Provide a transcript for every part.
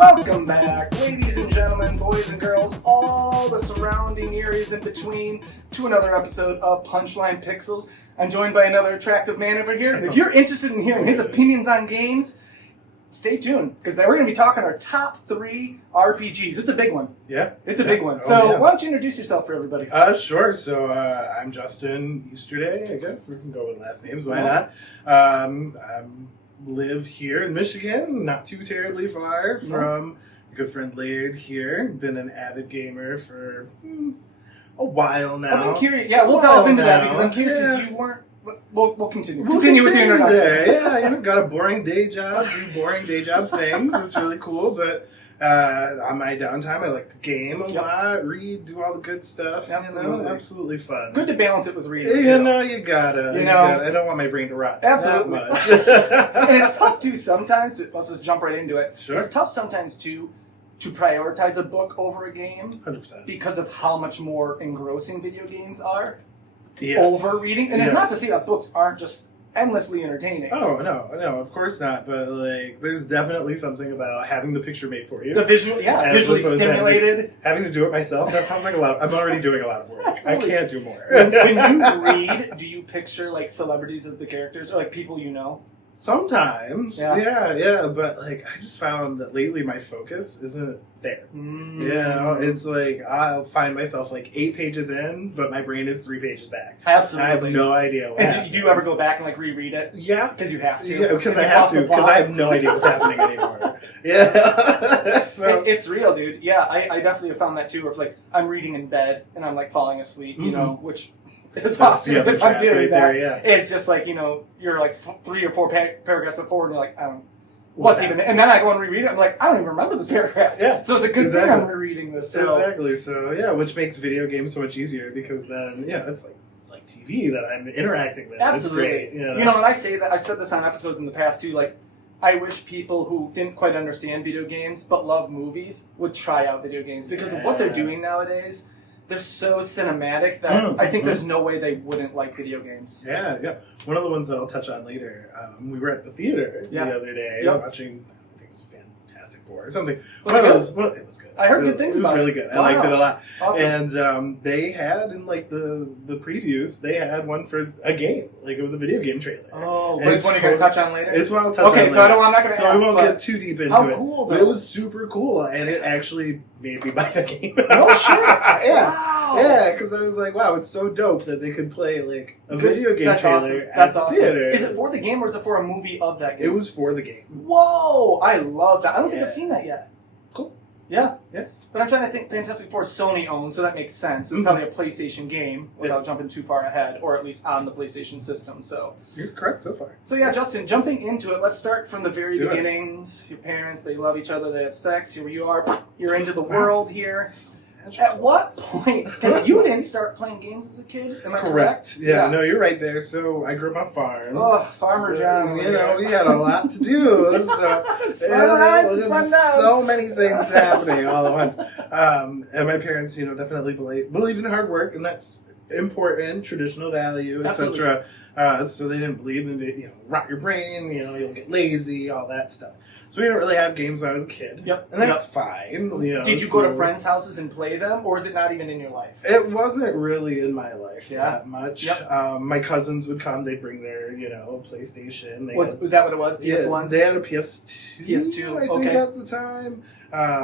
Welcome back, ladies and gentlemen, boys and girls, all the surrounding areas in between, to another episode of Punchline Pixels. I'm joined by another attractive man over here, and if you're interested in hearing his opinions on games, stay tuned, because we're going to be talking our top 3 RPGs. It's a big one. Yeah. It's a big one. So why don't you introduce yourself for everybody? Sure. So I'm Justin Easterday, I guess. We can go with last names. Why not? I live here in Michigan, not too terribly far from a good friend Laird here. Been an avid gamer for a while now. I've been curious. Yeah, we'll delve into that, because I'm curious because you weren't... We'll continue. Continue with the introduction. There. Yeah, got a boring day job, do boring day job things. It's really cool, but on my downtime, I like to game a lot, read, do all the good stuff. Absolutely. Absolutely fun. Good to balance it with reading, You too. know, you gotta. I don't want my brain to rot Absolutely. that much. And it's tough, too, sometimes. Let's just jump right into it. Sure. It's tough sometimes, too, to prioritize a book over a game 100%. because of how much more engrossing video games are. Yes. Over reading. And it's not to say that books aren't just endlessly entertaining. Oh, no, of course not. But, there's definitely something about having the picture made for you. The visually stimulated. Having to do it myself, that sounds like a lot. I'm already doing a lot of work. Absolutely. I can't do more. When you read, do you picture, celebrities as the characters, or, people you know? Sometimes, yeah, but I just found that lately my focus isn't there. Mm. It's I'll find myself 8 pages in, but my brain is 3 pages back. Absolutely. I have no idea what happened. Do you ever go back and reread it? Yeah, because you have to. Yeah, because I have to. Because I have no idea what's happening anymore. Yeah, it's real, dude. Yeah, I definitely have found that too. Where if I'm reading in bed and I'm falling asleep, which. It's possible if I'm doing that. It's just you're 3 or 4 paragraphs forward, and you're I don't. What's even? And then I go and reread it. I'm I don't even remember this paragraph. Yeah. So it's a good thing I'm rereading this. So. Exactly. So yeah, which makes video games so much easier because then it's like TV that I'm interacting with. Absolutely. It's great. And I say that I've said this on episodes in the past too. I wish people who didn't quite understand video games but love movies would try out video games because of what they're doing nowadays. They're so cinematic that I think there's no way they wouldn't like video games. Yeah. One of the ones that I'll touch on later, we were at the theater the other day watching, I think it was Fantastic Four or something. It was good. I heard good things about it. It was really good. I liked it a lot. Awesome. And they had, in the previews, they had one for a game. It was a video game trailer. Oh, it's one you're going to touch on later? It's one I'll touch on later. Okay, so I'm not going to ask. So we won't get too deep into it. How cool, though. But it was super cool, and it actually made me buy the game. Oh, shit. Yeah. Wow. Yeah, because I was wow, it's so dope that they could play a video game trailer That's at the awesome. theater. Is it for the game or is it for a movie of that game? It was for the game. Whoa! I love that. I don't think I've seen that yet. Cool. Yeah. Yeah. But I'm trying to think, Fantastic Four Sony owns, so that makes sense. It's probably a PlayStation game without jumping too far ahead, or at least on the PlayStation system. So You're correct so far. So yeah, Justin, jumping into it, let's start from the very beginnings. Your parents, they love each other, they have sex, here you are, you're into the world here. At what point, because you didn't start playing games as a kid, am I correct? Yeah, no, you're right there. So I grew up on a farm. Oh, Farmer John. We had a lot to do. So many things happening all at once. And my parents, definitely believe in hard work, and that's important, traditional value, etc. So they didn't believe in rot your brain, you'll get lazy, all that stuff. So we didn't really have games when I was a kid. Yep. And that's fine. Did you go to friends' houses and play them, or is it not even in your life? It wasn't really in my life that much. Yep. My cousins would come, they'd bring their, PlayStation. Was that what it was, PS1? Yeah, they had a PS2. PS2, I think at the time.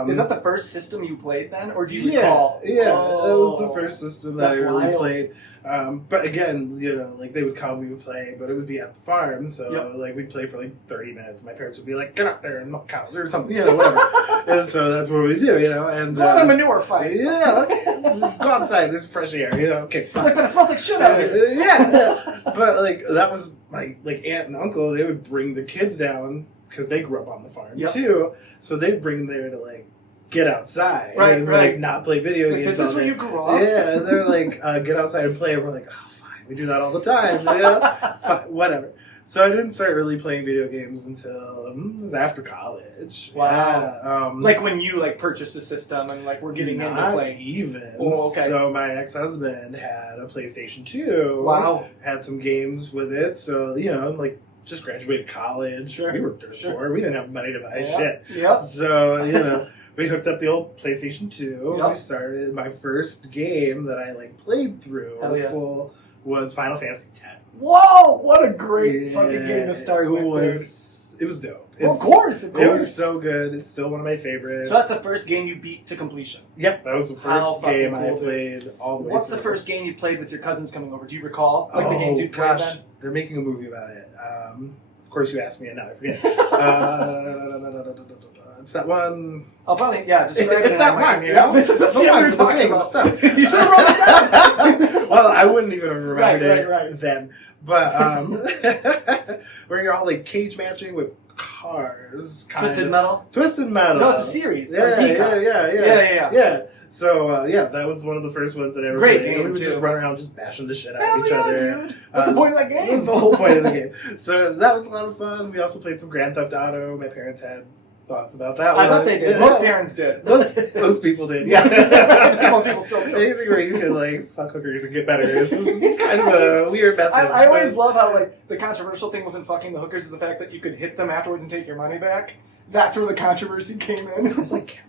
Is that the first system you played then, or do you recall? Yeah, that was the first system that I really played. But again, they would come, we would play, but it would be at the farm, so we'd play for 30 minutes. My parents would be like, "Get out there and milk cows" or something, whatever. And so that's what we do, and go on a manure fight. Yeah, okay. Go outside. There's fresh air, Okay, fine. But it smells like shit out here. Yeah, but that was my aunt and uncle. They would bring the kids down because they grew up on the farm too. So they'd bring them there to get outside and not play video games. Is this where you grew up? Yeah, and they're get outside and play, and we're like, oh, fine, we do that all the time. Fine, whatever. So I didn't start really playing video games until it was after college. Wow. Yeah, when you purchased a system and we're getting into playing. Not even. Oh, okay. So my ex-husband had a PlayStation 2. Wow. Had some games with it. So just graduated college. Sure. We were dirt poor. We didn't have money to buy shit. Yep. So, we hooked up the old PlayStation 2. Yep. We started my first game that I played through full was Final Fantasy X. Whoa! What a great fucking game to start with. It was dope. Well, of course. It was so good. It's still one of my favorites. So that's the first game you beat to completion? Yep, that was the first game I played all the way What's through. the first game you played with your cousins coming over? Do you recall? The games you played then? They're making a movie about it. Of course you asked me and now I forget. It's that one. I'll probably, just it's that one, This is the shit we were talking about. Stuff. You should have wrote it down. Well, I wouldn't even have remembered it then. But where you're all cage matching with cars. Twisted Metal? Twisted Metal. No, it's a series. Yeah. So, that was one of the first ones that I ever played. Game, we would just run around just bashing the shit out of each Hell other. Dude. What's the point of that game? That's the whole point of the game. So that was a lot of fun. We also played some Grand Theft Auto. My parents had thoughts about that one. I thought they did. Most parents did. Most people did. Yeah. Most people still do. Anything where you can fuck hookers and get better is kind of a weird message. I always love how the controversial thing wasn't fucking the hookers, is the fact that you could hit them afterwards and take your money back. That's where the controversy came in. Sounds like capitalism.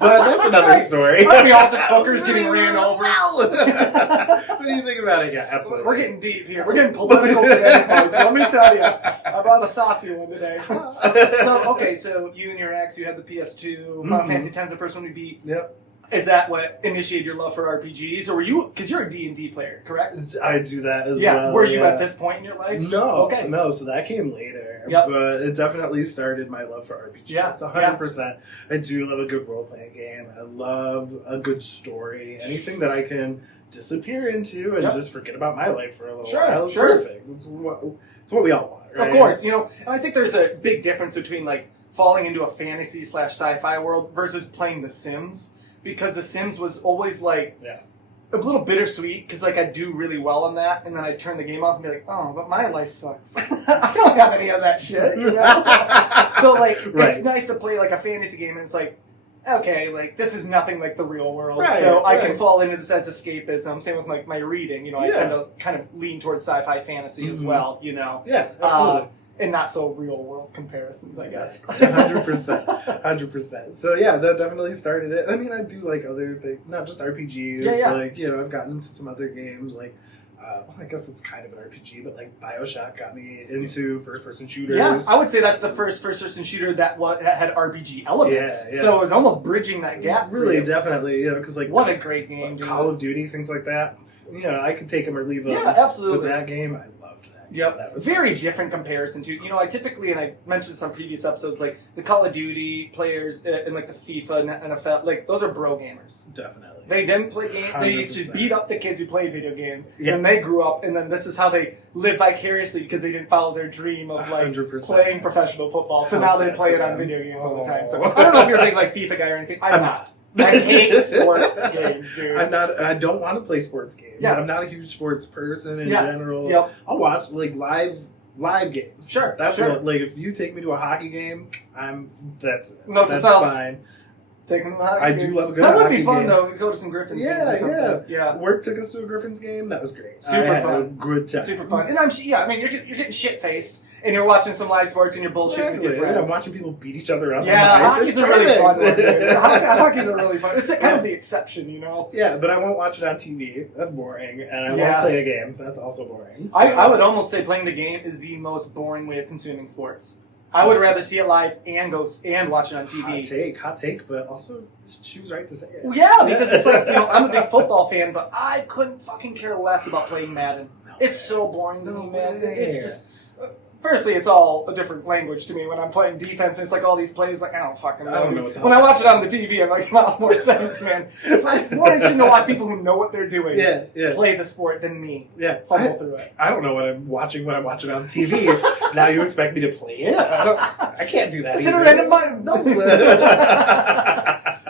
But that's another story. Aren't we all just hookers getting ran over? What do you think about it? Yeah, absolutely. We're getting deep here. We're getting political today, folks. Let me tell you. I brought a saucy one today. So you and your ex, you had the PS2. Final Fantasy X, the first one we beat. Yep. Is that what initiated your love for RPGs? Or were you, because you're a D&D player, correct? I do that as well. Yeah. Were you at this point in your life? No. Okay. No, so that came later. Yep. But it definitely started my love for RPGs. Yeah. It's 100%. I do love a good role-playing game. I love a good story. Anything that I can disappear into and just forget about my life for a little while is perfect. It's what we all want, right? Of course. And I think there's a big difference between falling into a fantasy / sci-fi world versus playing The Sims. Because The Sims was always a little bittersweet, because I do really well on that, and then I'd turn the game off and be like, oh, but my life sucks. I don't have any of that shit, So it's nice to play a fantasy game, and it's okay, this is nothing like the real world, so I can fall into this as escapism. Same with my reading, I tend to kind of lean towards sci-fi fantasy as well, Yeah, absolutely. And not so real world comparisons, I guess. 100%. 100%. So that definitely started it. I mean, I do other things, not just RPGs. Yeah. I've gotten into some other games I guess it's kind of an RPG, but BioShock got me into first-person shooters. Yeah, I would say that's the first first-person shooter that had RPG elements. Yeah. So it was almost bridging that gap. Really, definitely, because what a great game, dude. Call of Duty, things like that. I could take them or leave them. Yeah, absolutely. But that game, I loved that. Yep. That was very different comparison to, I typically, and I mentioned this on previous episodes, the Call of Duty players and the FIFA and NFL, those are bro gamers. Definitely. They didn't play games. They used to 100%. beat up the kids who played video games. Yeah. And they grew up, and then this is how they live vicariously because they didn't follow their dream of 100%. Playing professional football. So now they play it on video games all the time. So I don't know if you're a big FIFA guy or anything. I'm not. I hate sports games, dude. I'm not. I don't want to play sports games. Yeah. I'm not a huge sports person in general. Yep. I'll watch live games. Sure. That's what, if you take me to a hockey game, that's Note that's to self. fine. Taking the hockey I game. do love a good hockey game. That hockey would be fun game. though. Go to some Griffins games or something. Yeah. Work took us to a Griffins game. That was great. Super fun. A good time. Super fun. And you're getting shit faced, and you're watching some live sports, and you're bullshitting with your friends. I'm watching people beat each other up. Yeah, on the ice. hockey's a really fun one, dude. Hockey's a really fun. It's kind of the exception, Yeah, but I won't watch it on TV. That's boring. And I won't play a game. That's also boring. So. I would almost say playing the game is the most boring way of consuming sports. I would rather see it live and watch it on TV. Hot take, but also she was right to say it. Well, yeah, because it's I'm a big football fan, but I couldn't fucking care less about playing Madden. It's so boring to me, man. It's just. Firstly, it's all a different language to me when I'm playing defense, and it's all these plays, I don't fucking know. I don't know what the when I watch it on the TV, I'm it makes more sense, man. It's more interesting to watch people who know what they're doing play the sport than me fumble through it. I don't know what I'm watching when I'm watching on TV. Now you expect me to play it? I can't do that Just either. hit a random button.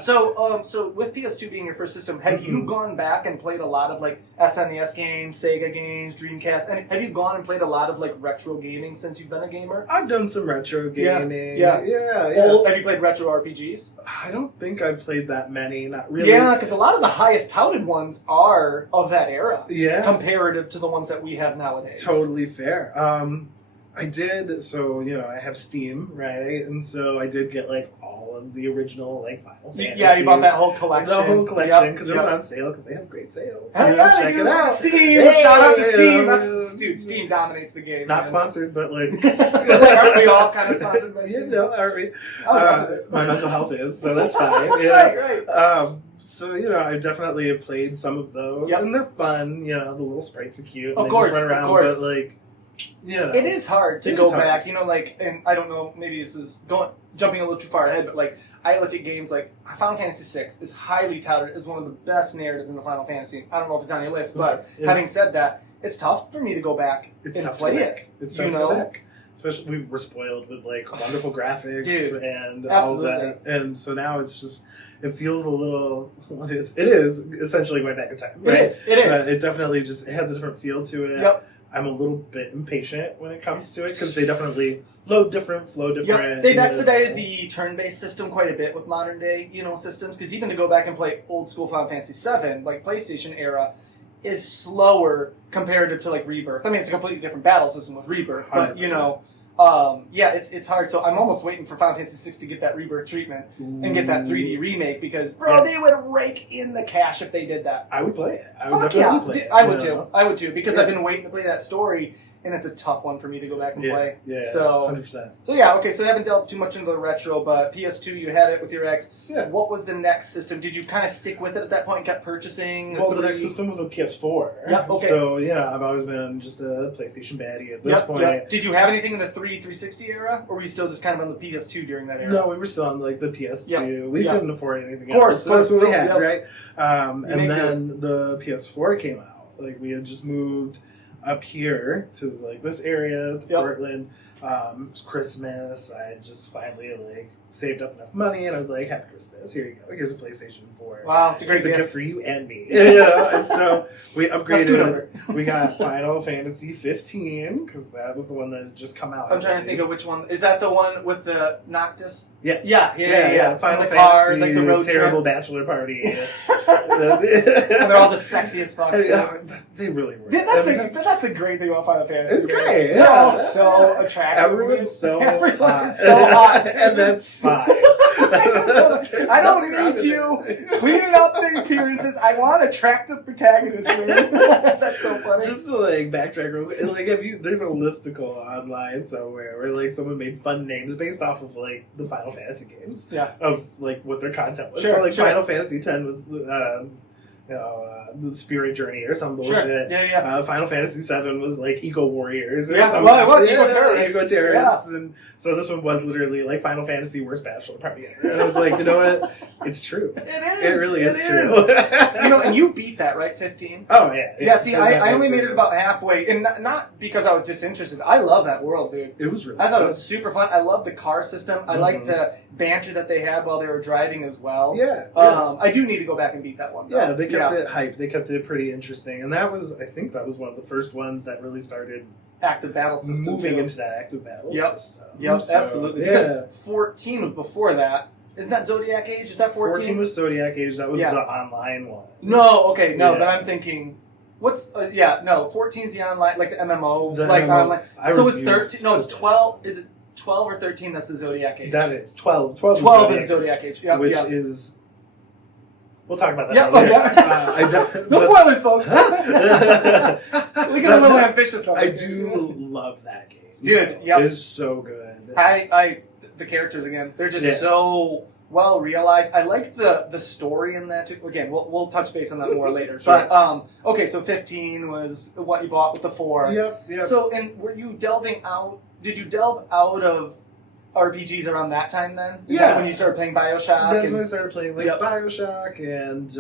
So with PS2 being your first system, have you gone back and played a lot of SNES games, Sega games, Dreamcast, and have you gone and played a lot of retro gaming since you've been a gamer? I've done some retro gaming. Yeah. Yeah. Have you played retro RPGs? I don't think I've played that many. Not really. Yeah, because a lot of the highest touted ones are of that era. Yeah. Comparative to the ones that we have nowadays. Totally fair. I did. So I have Steam, right? And so I did get like all of the original like Final Fantasy. Yeah, you bought that whole collection. The whole collection because it was on sale because they have great sales. Check it out, Steam. Hey! Shout out to Steam. Dude, Steam dominates the game. Not man. sponsored, but like, aren't we all kind of sponsored by Steam? aren't we? My mental health is, so that's fine. Right. So I definitely have played some of those, and they're fun. The little sprites are cute. And Of course, just run around, of course. But like, it is hard to go back. And I don't know, maybe this is jumping a little too far ahead, but like I look at games like Final Fantasy VI is highly touted as one of the best narratives in the Final Fantasy. I don't know if it's on your list, but having said that, it's tough for me to go back and play it. It's tough to go back. Especially, we were spoiled with like wonderful graphics and all that, and so now it's just. It feels a little. It is essentially going back in time. Right? It is. It definitely just has a different feel to it. Yep. I'm a little bit impatient when it comes to it because they definitely load different, flow different. Yep. They've expedited the turn-based system quite a bit with modern day, systems. Because even to go back and play old school Final Fantasy VII, like PlayStation era, is slower comparative to like Rebirth. I mean, it's a completely different battle system with Rebirth, but 100%. It's hard. So I'm almost waiting for Final Fantasy VI to get that Rebirth treatment and get that 3D remake because, they would rake in the cash if they did that. I would play it. I would definitely play it. I would too because I've been waiting to play that story. And it's a tough one for me to go back and play. Yeah, so 100%. So okay, so you haven't delved too much into the retro, but PS2, you had it with your ex. Yeah. What was the next system? Did you kind of stick with it at that point and kept purchasing? Well, the next system was a PS4. Yep, okay. So, I've always been just a PlayStation baddie at this point. Yep. Did you have anything in the 360 era? Or were you still just kind of on the PS2 during that era? No, we were still on, like, the PS2. Yep. We couldn't afford anything else. Of course, that's what we had, yep. right? And then the PS4 came out. Like, we had just moved up here to like this area to Portland. It was Christmas. I just finally like saved up enough money, and I was like, "Happy Christmas! Here you go. Here's a PlayStation 4. Wow, it's a great gift for you and me." And so we upgraded. We got Final Fantasy 15 because that was the one that had just come out. I'm trying to think of which one. Is that the one with the Noctis? Yes. Yeah. Final Fantasy, car, like the road terrible trip. bachelor party. And they're all just sexy as fuck. They really were. That's the great thing about Final Fantasy. It's great. They're all so attractive. Everyone's so hot. So hot. And that's fine. I don't need you cleaning up the appearances. I want attractive protagonists, man. That's so funny. Just to like backtrack real quick, like there's a listicle online somewhere where like someone made fun names based off of like the Final Fantasy games. Yeah. Of like what their content was. Sure, so like sure. Final Fantasy X was the Spirit Journey or some bullshit. Sure. Yeah. Final Fantasy VII was like Eco Warriors or something. Eco Terrorists. And so this one was literally like Final Fantasy worst bachelor party ever. And I was like, you know what? It's true. It is. It really is true. And you beat that, right? 15? Oh, yeah. Yeah, see, I only made it about halfway. And not because I was disinterested. I love that world, dude. It was really I thought it was super fun. I love the car system. I like the banter that they had while they were driving as well. Yeah. I do need to go back and beat that one, though. Yeah, they kept it hype. They kept it pretty interesting. And I think that was one of the first ones that really started active battle system. Moving into that active battle system. Yep, so, absolutely. Because 14 was before that. Isn't that Zodiac Age? Is that 14? 14 was Zodiac Age. That was the online one. No, okay, no, then I'm thinking... 14 is the online, like the MMO, online. So it's 13, no, it's 12, is it 12 or 13 that's the Zodiac Age? That is 12. 12 is Zodiac Age. Yep, which is... We'll talk about that later. No spoilers, folks. We get a little ambitious on it. I do love that game. Dude, It is so good. The characters, again, they're just so... well realized. I like the story in that too. Again, we'll touch base on that more later. Sure. But okay, so 15 was what you bought with the 4. Yep. So, and were you delving out? Did you delve out of RPGs around that time then? Is that when you started playing BioShock? That's when I started playing BioShock and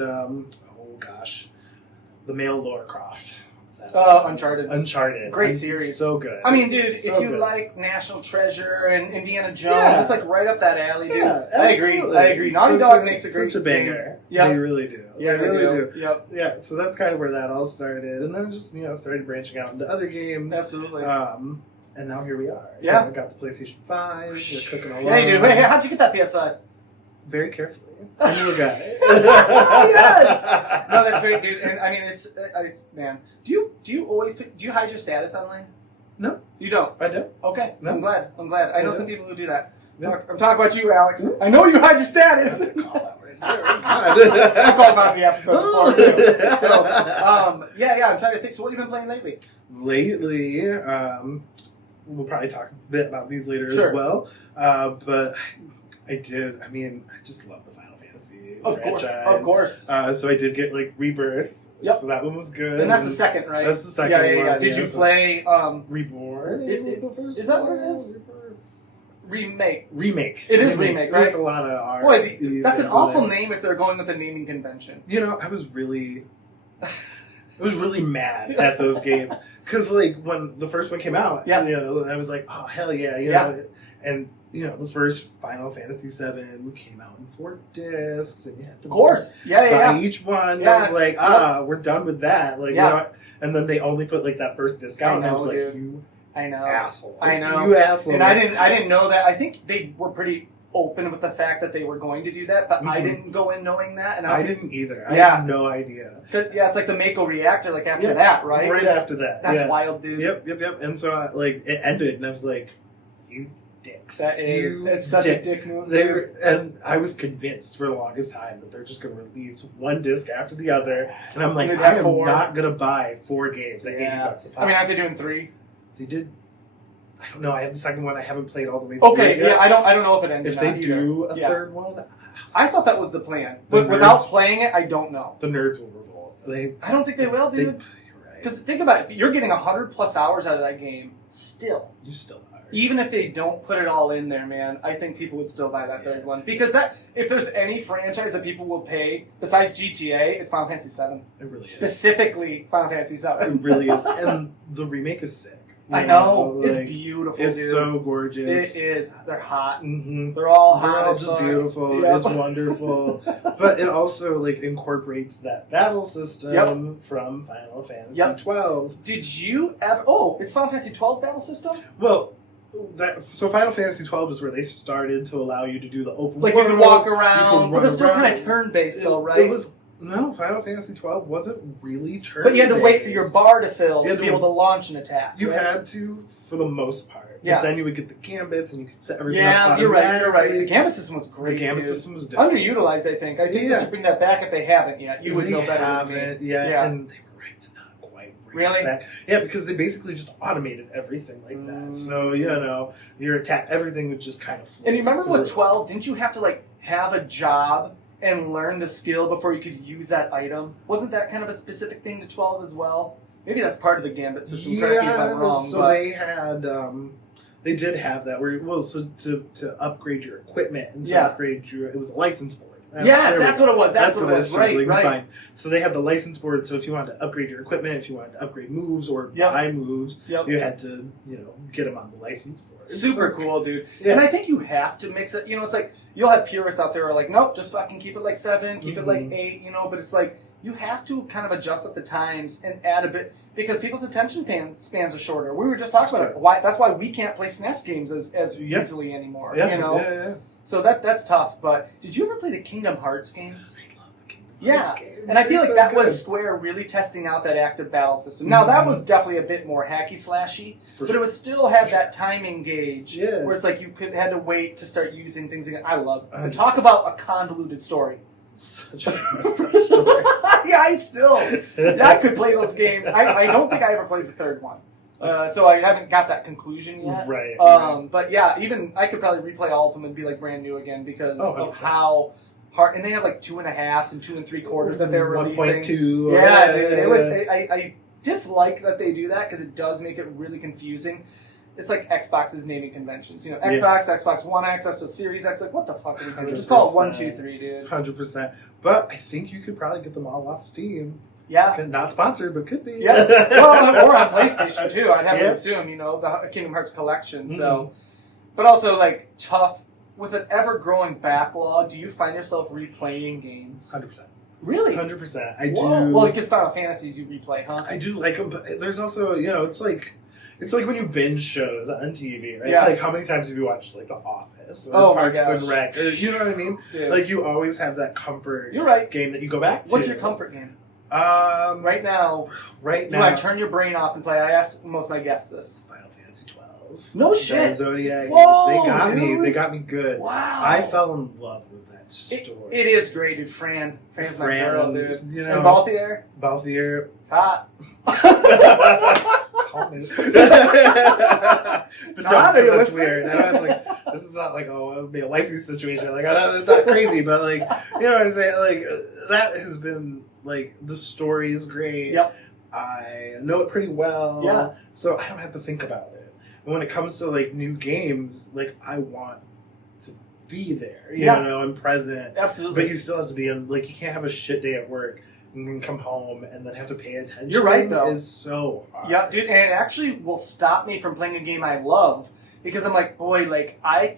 the male Lara Croft. Uncharted. Great series. So good. I mean, dude, if you like National Treasure and Indiana Jones, it's like right up that alley, dude. Yeah, I agree. Naughty Dog makes a great such a banger. Yeah. They really do. Yeah, they really do. Yep. Yeah, so that's kind of where that all started. And then just, started branching out into other games. Absolutely. And now here we are. Yeah. I got the PlayStation 5. We're cooking along. Yeah, you do. Hey, how'd you get that PS5? Very carefully. I knew a guy. Yes. No, that's great, dude. And I mean, man. Do you hide your status online? No. You don't? I do. Okay, No. I'm glad. I know do. some people who do that. Yeah. I'm talking about you, Alex. I know you hide your status. I called him out in the episode before, too. So, I'm trying to think. So what have you been playing lately? Lately, we'll probably talk a bit about these later Sure. as well. But I just love the Final Fantasy franchise. Of course. So I did get like Rebirth. Yep. So that one was good. And that's the second, right? That's the second Yeah. one. Did you so play Reborn? Was the first is that what one? it is? Remake. It is remake, right? There's a lot of art. Boy, that's an awful name if they're going with a naming convention. You know, I was really mad at those games because, like, when the first one came out, Yeah. you know, I was like, oh hell yeah, you know, and you know, the first Final Fantasy VII came out in 4 discs, and you had to Of course, buy each one. Yeah, I was like, we're done with that, like, Yeah. you know, and then they only put like that first disc out, and I was like, dude. you I know. assholes, I know. you assholes, And I didn't know that. I think they were pretty open with the fact that they were going to do that, but I didn't go in knowing that, and I didn't either. I Yeah. had no idea. It's like the Mako reactor, like after that, right? Right after that. That's yeah. wild, dude. Yep. And so, like, it ended, and I was like, you dicks. It's such a dick move. And I was convinced for the longest time that they're just going to release one disc after the other. And I'm like, They'd I have am 4. not going to buy 4 games at $80 a pop. I mean, aren't they doing 3? They did. I don't know. I have the second one. I haven't played all the way through. Okay, yet. I don't know if it ended. If they do a third one, I thought that was the plan, but without playing it, I don't know. the nerds will revolt. I don't think they will, dude. You're right. Because think about it, you're getting 100+ hours out of that game still. You still are. Even if they don't put it all in there, man, I think people would still buy that third one. Because if there's any franchise that people will pay, besides GTA, it's Final Fantasy VII. It really is. Specifically Final Fantasy VII. It really is. And the remake is sick. I know. Like, It's beautiful, It's dude. so gorgeous. It is. They're hot. Mm-hmm. They're all They're hot. all as just fuck. beautiful. Yep. It's wonderful. But it also, like, incorporates that battle system from Final Fantasy XII. Did you ever... Oh, it's Final Fantasy XII's battle system? Well, so Final Fantasy XII is where they started to allow you to do the open Like, world. you could walk around, but run it's still around. kind of turn-based, though, right? It was... No, Final Fantasy XII wasn't really turn-based. But you had to wait for your bar to fill You to had be to- able to launch an attack. You right? had to, for the most part. Yeah. But then you would get the gambits, and you could set everything up Yeah, you're right. automatically. The gambit system was great. The gambit dude. system was dope. Underutilized, I think. I think they should bring that back if they haven't yet. You would know better than me. Yeah, and they were right to not quite bring Really? it back. Yeah, because they basically just automated everything like that. So, you know, your attack, everything would just kind of flow. And you remember through. with 12, didn't you have to, like, have a job and learn the skill before you could use that item? Wasn't that kind of a specific thing to 12 as well? Maybe that's part of the gambit system. Correct me if I'm wrong. So they had... they did have that where to upgrade your equipment and to upgrade your... It was a license board. That's what it was. That's what it was. Struggling to Right. find. So they had the license board. So if you wanted to upgrade your equipment, if you wanted to upgrade moves or buy moves, you had to, get them on the license board. Super cool, dude. Yeah. And I think you have to mix it. It's like you'll have purists out there who are like, nope, just fucking keep it like 7, keep it like 8. But it's like you have to kind of adjust at the times and add a bit because people's attention spans are shorter. We were just talking about it. That's why we can't play SNES games as easily anymore. Yeah. So that's tough. But did you ever play the Kingdom Hearts games? I love the Kingdom Hearts games. And I feel like so that good. was Square really testing out that active battle system. Now that was definitely a bit more hacky slashy, but it was still had that timing gauge where it's like you had to wait to start using things again. I love it. Talk about a convoluted story. Such a messed up story. I could play those games. I don't think I ever played the third one. So I haven't got that conclusion yet. Right. But yeah, even I could probably replay all of them and be like brand new again because of 100%. how hard. And they have like 2.5s and 2 3/4 that they're releasing. 1.2. Yeah, dude, it was. I dislike that they do that because it does make it really confusing. It's like Xbox's naming conventions. Xbox, Xbox One X, Xbox Series X. Like, what the fuck are we doing? Just call it 1, 2, 3, dude. 100%. But I think you could probably get them all off Steam. Yeah. Not sponsored, but could be. Yeah. Well, or on PlayStation too. I'd have to assume, the Kingdom Hearts collection. So, but also like tough with an ever-growing backlog. Do you find yourself replaying games? 100%. Really? 100%. I do. Well, because Final Fantasies you replay, huh? I do like them, but there's also, it's like when you binge shows on TV, right? Yeah. Like, how many times have you watched, like, The Office my or Parks gosh. and Rec? Or, you know what I mean? Dude. Like, you always have that comfort You're right. game that you go back to. What's your comfort game? Right now, you want to turn your brain off and play? I ask most of my guests this. Final Fantasy Fantasy 12. No That shit. Zodiac. Whoa, they got dude. me. They got me good. Wow. I fell in love with that story. It is great, dude. Fran's my girl, dude. You know, and Balthier? Balthier. It's hot. Call me. But Todd, are you that's listening? weird. I don't, like, this is not like, oh, it would be a waifu situation. Like, it's not crazy, but like, you know what I'm saying? Like, that has been, like, the story is great. Yep. I know it pretty well. Yeah. So I don't have to think about it. And when it comes to, like, new games, like, I want to be there, you know, and present. Absolutely. But you still have to be in, like, you can't have a shit day at work and then come home and then have to pay attention. You're right, though. It's so hard. Yeah, dude, and it actually will stop me from playing a game I love because I'm like, boy, like, I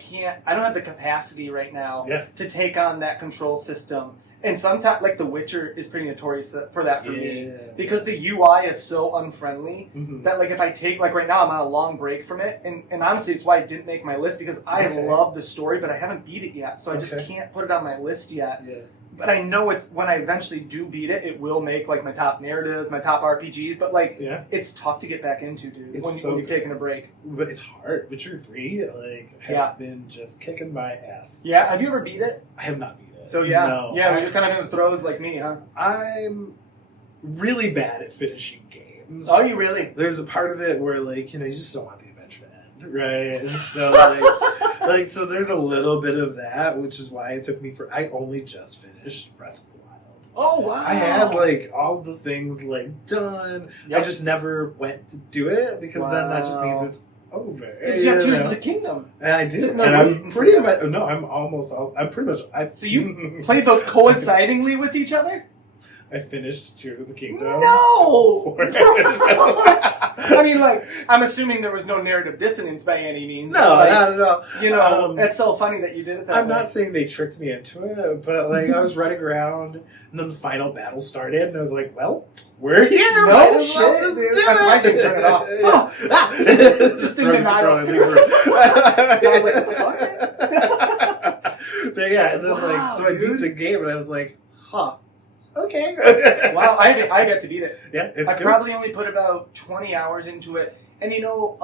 don't have the capacity right now to take on that control system. And sometimes, like, The Witcher is pretty notorious for that for me. Because the UI is so unfriendly that, like, if I take, like, right now I'm on a long break from it. And honestly, it's why I didn't make my list because I love the story, but I haven't beat it yet. So I just can't put it on my list yet. Yeah. But I know it's when I eventually do beat it, it will make, like, my top narratives, my top RPGs. But, like, it's tough to get back into, dude, when you're taking a break. But it's hard. Witcher 3, like, has been just kicking my ass. Yeah, have you ever beat it? I have not beat it. So, you're kind of in the throes like me, huh? I'm really bad at finishing games. Oh, you really? There's a part of it where, like, you know, you just don't want the adventure to end, right? And so, like, so there's a little bit of that, which is why it took me I only just finished Breath of the Wild. Oh, wow. I had, like, all the things, like, done. I just never went to do it because then that just means it's over. Did you have Tears of the Kingdom? And I did. And I'm pretty much, no, I'm pretty much. So you played those coincidingly with each other? I finished Tears of the Kingdom. No! I mean, like, I'm assuming there was no narrative dissonance by any means. No, like, not at all. You know, it's so funny that you did it that I'm way. not saying they tricked me into it, but, like, I was running around, and then the final battle started, and I was like, well, we're here. No shit, dude. That's my thing, turn it off. Just think the night. I was like, what the fuck? But yeah, and then, like, so I beat the game, and I was like, huh. Okay. Wow, I got to beat it. Yeah, it's I good. probably only put about 20 hours into it. And you know,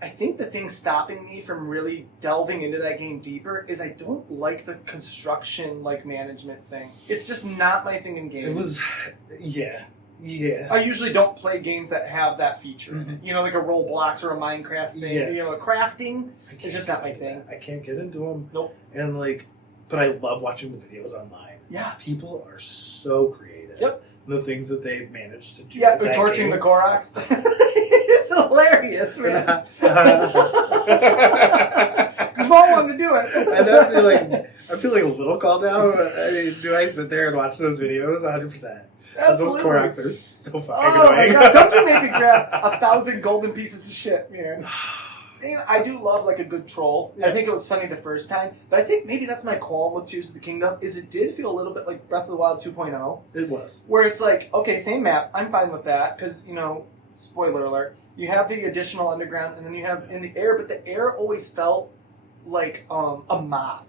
I think the thing stopping me from really delving into that game deeper is I don't like the construction, like, management thing. It's just not my thing in games. It was, yeah. I usually don't play games that have that feature in it. You know, like a Roblox or a Minecraft thing. Yeah. You know, crafting is just not my thing. I can't get into them. Nope. And, like, but I love watching the videos online. Yeah. People are so creative. Yep. The things that they've managed to do. Yeah, torching the Koroks. It's hilarious, man. Small one to do it. And I feel like a little called out. I mean, do I sit there and watch those videos? 100%. Those Koroks are so fucking annoying. My God, don't you make me grab 1,000 golden pieces of shit, man. I do love, like, a good troll. I think it was funny the first time, but I think maybe that's my qualm with Tears of the Kingdom, is it did feel a little bit like Breath of the Wild 2.0. It was. Where it's like, okay, same map, I'm fine with that, because, you know, spoiler alert, you have the additional underground, and then you have in the air, but the air always felt like a mod.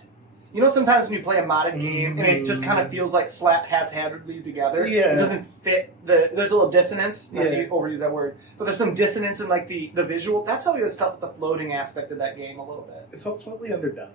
You know, sometimes when you play a modded game, and it just kind of feels like slap haphazardly together. Yeah. It doesn't fit there's a little dissonance, not to overuse that word, but there's some dissonance in, like, the visual. That's how I always felt with the floating aspect of that game a little bit. It felt slightly underdone.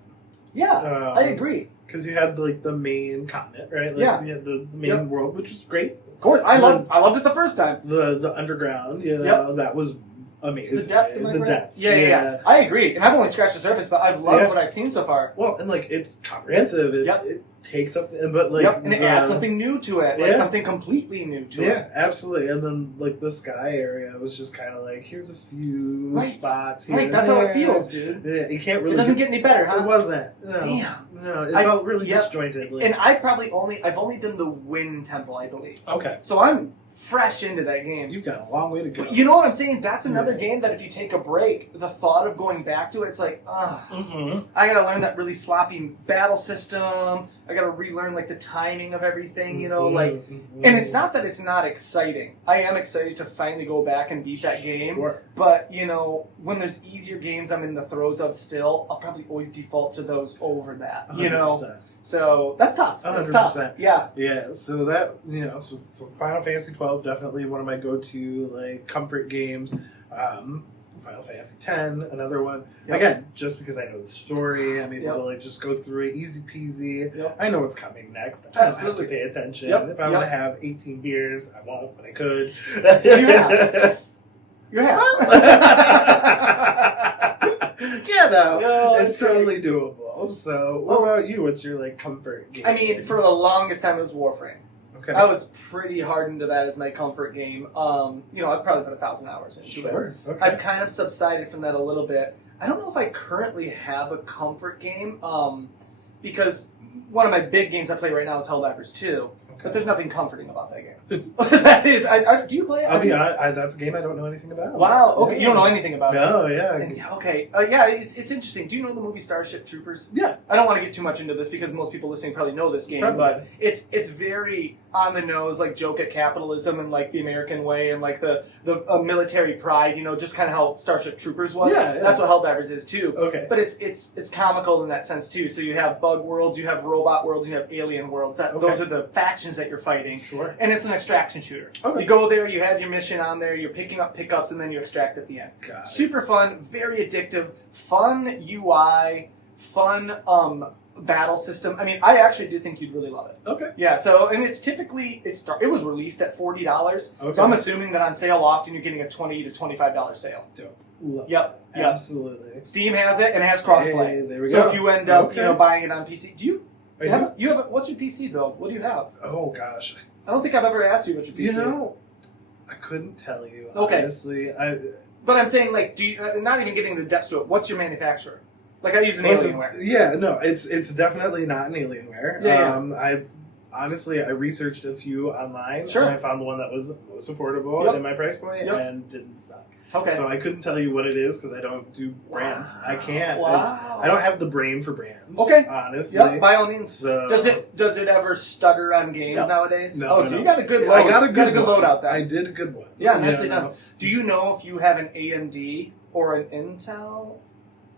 Yeah, I agree. Because you had, like, the main continent, right? Like, you had the main world, which was great. Of course, I loved it the first time. The underground, you know, that was amazing. The depths, am I correct? depths. Yeah. I agree. And I've only scratched the surface, but I've loved what I've seen so far. Well, and, like, it's comprehensive. It takes up, but, like... and it adds something new to it. Like, something completely new to it. Yeah, absolutely. And then, like, the sky area was just kind of like, here's a few spots here. Right, that's how it feels, dude. Yeah, you can't really... It doesn't get any better, huh? It wasn't. No. Damn. No, it felt really disjointed. And I've only done the Wind Temple, I believe. Okay. So I'm fresh into that game. You've got a long way to go. You know what I'm saying? That's another game that if you take a break, the thought of going back to it's like, I gotta learn that really sloppy battle system. I gotta relearn, like, the timing of everything, you know, like, and it's not that it's not exciting. I am excited to finally go back and beat that game. Sure. But, you know, when there's easier games I'm in the throes of still, I'll probably always default to those over that, you 100%. know? So that's tough. That's 100%. tough. Yeah. Yeah, so that, you know, so Final Fantasy 12, definitely one of my go-to, like, comfort games. Final Fantasy X, another one. Yep. Again, just because I know the story, I'm able Yep. to like just go through it easy peasy. Yep. I know what's coming next. I don't Absolutely. have to pay attention. Yep. If I want Yep. to have 18 beers, I won't, but I could. You have. You have. Yeah, no, No, it's it's great. totally doable. So, what about you? What's your like comfort game? I mean, for the longest time, it was Warframe. okay, I was pretty hard into that as my comfort game. I've probably put 1,000 hours into it. sure. Okay. I've kind of subsided from that a little bit. I don't know if I currently have a comfort game, because one of my big games I play right now is Helldivers 2, but there's nothing comforting about that game. That is, do you play it? I'll be honest, that's a game I don't know anything about. Wow. Okay, Yeah. you don't know anything about it. No, yeah. And, yeah, okay. Yeah, it's interesting. Do you know the movie Starship Troopers? Yeah. I don't want to get too much into this because most people listening probably know this game, Probably. but it's very on the nose, like joke at capitalism and like the American way and like the military pride. Just kind of how Starship Troopers was. Yeah, yeah. That's what Helldivers is too. Okay. But it's comical in that sense too. So you have bug worlds, you have robot worlds, you have alien worlds. Okay. Those are the factions that you're fighting. Sure. And it's an extraction shooter. Okay. You go there, you have your mission on there, you're picking up pickups, and then you extract at the end. Got it. Super fun, very addictive, fun UI, fun battle system. I mean, I actually do think you'd really love it. Okay. Yeah, so, and it's typically, it was released at $40, Okay. so I'm assuming that on sale often you're getting a $20 to $25 sale. Dope. Love Yep, it. yep. Absolutely. Steam has it, and it has crossplay. Hey, there we so go. if you end up, Okay. buying it on PC, do you I have, do? what's your PC build? What do you have? Oh gosh. I don't think I've ever asked you what your PC I couldn't tell you. Okay. Honestly, But I'm saying, like, do you, not even getting into the depths to it, what's your manufacturer? Like, I use an Alienware. Yeah, no, it's definitely not an Alienware. Yeah, I researched a few online, Sure. and I found the one that was most affordable Yep. in my price point Yep. and didn't suck. Okay. So I couldn't tell you what it is because I don't do brands. I can't. Wow. I don't have the brain for brands. Okay. Honestly. Yep, by all means. So, Does it ever stutter on games No. nowadays? No, Oh, no. so you got a good load. I got a good load one. out there. I did a good one. Yeah, nicely no. done. Do you know if you have an AMD or an Intel?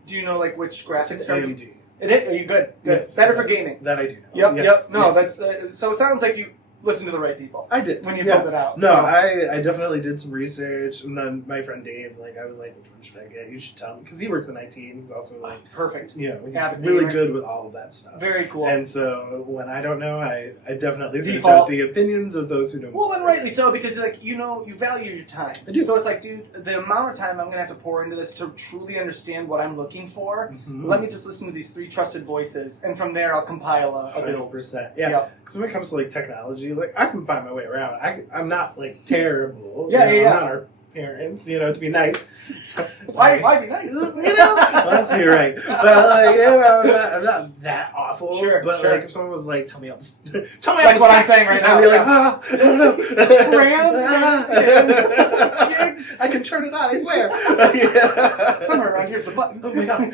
Do you know like which graphics It's card? AMD. It is? Are you good? Good. Yes. Better for gaming. That I do know. Yep. Yes. Yep. No, yes, that's yes. so. It sounds like you listen to the right people I did. when you Yeah. build it out. No, so. I definitely did some research, and then my friend Dave, I was like, which one should I get? You should tell me, because he works in IT, and he's also Perfect. he's Avid really gamer. good with all of that stuff. Very cool. And so when I don't know, I definitely search Default. out the opinions of those who know. Well, and more. rightly so, because you value your time. I do. So it's like, dude, the amount of time I'm going to have to pour into this to truly understand what I'm looking for, Mhm. let me just listen to these 3 trusted voices, and from there I'll compile a build. 100%. Yeah. Yep. Because when it comes to technology, I can find my way around. I'm not terrible. Yeah, yeah, yeah. I'm not our parents, to be nice. Why be nice? Well, you're right. But I'm not that awful. Sure, But sure. if someone was like, tell me all this, tell me all Like this what I'm facts," saying right now, I'd be like, yeah. I don't know. Ram, gigs. I can turn it on. I swear. Somewhere around here's the button. Oh my god.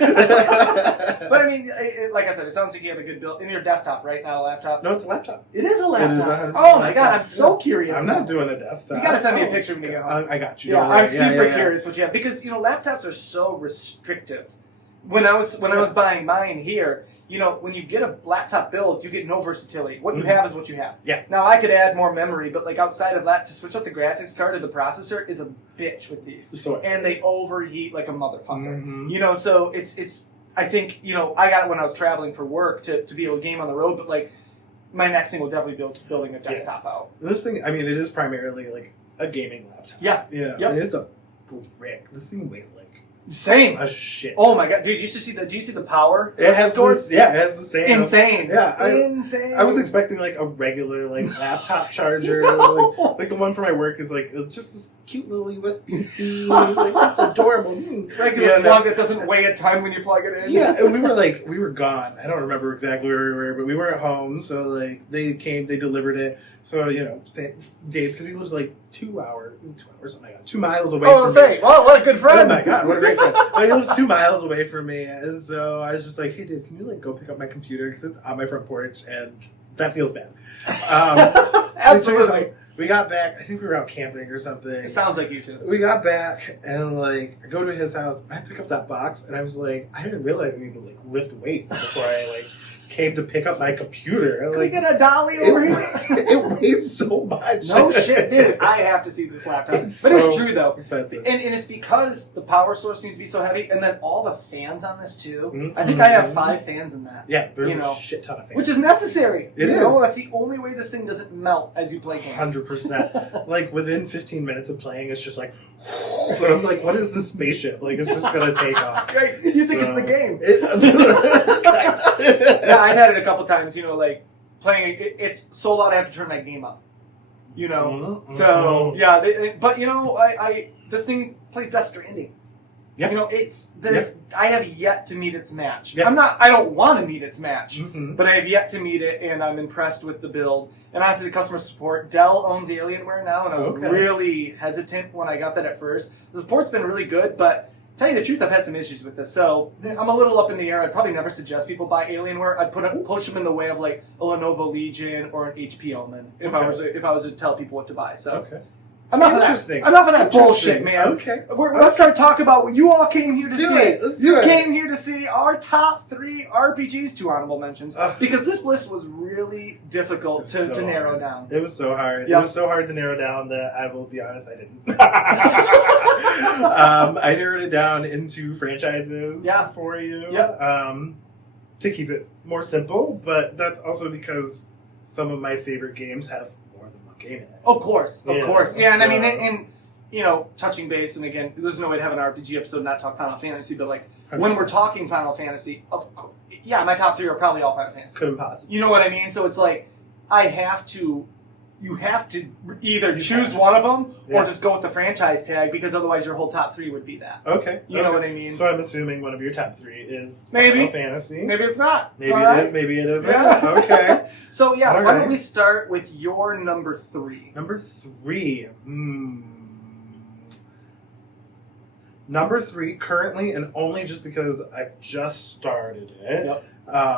But I mean, like I said, it sounds like you have a good build in your desktop, right? Not a laptop. No, it's a laptop. It is a laptop. It is 100% Oh my god, laptop. I'm so Yeah. curious. I'm now. not doing a desktop. You gotta send me a picture when you get home. I got you. Yeah, Don't worry. I'm super yeah. curious what you have because laptops are so restrictive. When I was buying mine here, when you get a laptop build, you get no versatility. What you have is what you have. Yeah. Now I could add more memory, but outside of that, to switch out the graphics card or the processor is a bitch with these, So and they overheat like a motherfucker. Mhm. So it's. I think I got it when I was traveling for work to be able to game on the road, but my next thing will definitely be building a desktop out. This thing, I mean, it is primarily a gaming laptop. Yeah. Yeah. Yep. And it's a brick. This thing weighs Same. a shit. Oh my god, dude! Do you see the power? It has Scores? it has the same. Insane. Yeah, insane. I was expecting a regular laptop charger, No. like the one for my work is just this cute little USB-C. That's adorable. regular Yeah, plug that doesn't weigh a ton when you plug it in. Yeah, and we were gone. I don't remember exactly where we were, but we were at home. So they came, they delivered it. So Dave, because he lives 2 hours. Oh my god, 2 miles away. Oh, from me. wow, what a good friend! Oh my god, what a great friend! But he lives 2 miles away from me, and so I was just like, "Hey, Dave, can you go pick up my computer because it's on my front porch, and that feels bad." Absolutely. We got back. I think we were out camping or something. It sounds like you two. We got back and I go to his house. I pick up that box, and I was like, I didn't realize I need to lift weights before I came to pick up my computer. Can we get a dolly over here? It weighs so much. No shit, dude. I have to see this laptop. But So it's true, though. expensive. And it's because the power source needs to be so heavy, and then all the fans on this, too. Mm-hmm. I think I have 5 fans in that. Yeah, there's a shit ton of fans. Which is necessary. It is. That's the only way this thing doesn't melt as you play games. 100%. Like, within 15 minutes of playing, it's just like... But I'm like, what is this spaceship? Like, it's just going to take off. Right. You think it's the game. Yeah, I've had it a couple times, like, playing it's so loud I have to turn my game up. Mm-hmm. So, yeah. But, I this thing plays Death Stranding. Yeah. I have yet to meet its match. Yeah. I don't want to meet its match, Mm-hmm. but I have yet to meet it, and I'm impressed with the build. And honestly, the customer support, Dell owns Alienware now, and I was really hesitant when I got that at first. The support's been really good, but to tell you the truth, I've had some issues with this. So I'm a little up in the air. I'd probably never suggest people buy Alienware. I'd push them in the way of like a Lenovo Legion or an HP Omen if I was to tell people what to buy. So. Okay. Enough of that bullshit, man. Okay. Let's start talking about what you all came here to see. You came here to see our top 3 RPGs, 2 honorable mentions, because this list was really difficult to narrow down. It was so hard. Yep. It was so hard to narrow down that I will be honest, I didn't. I narrowed it down into franchises for you. Yep. To keep it more simple, but that's also because some of my favorite games have more than one game in it. Of course. Yeah, and I mean, so- and touching base, and again, there's no way to have an RPG episode and not talk Final Fantasy, but like, 100%. when we're talking Final Fantasy, my top 3 are probably all Final Fantasy. Couldn't possibly. You know what I mean? So it's like, you have to either choose one of them or just go with the franchise tag, because otherwise your whole top 3 would be that. Okay. You know what I mean? So I'm assuming one of your top 3 is Maybe. Final Fantasy. Maybe it's not. Maybe All it is. Maybe it isn't. Yeah. Okay. So All why right. don't we start with your number 3? Number 3. Number 3, currently, and only just because I've just started it,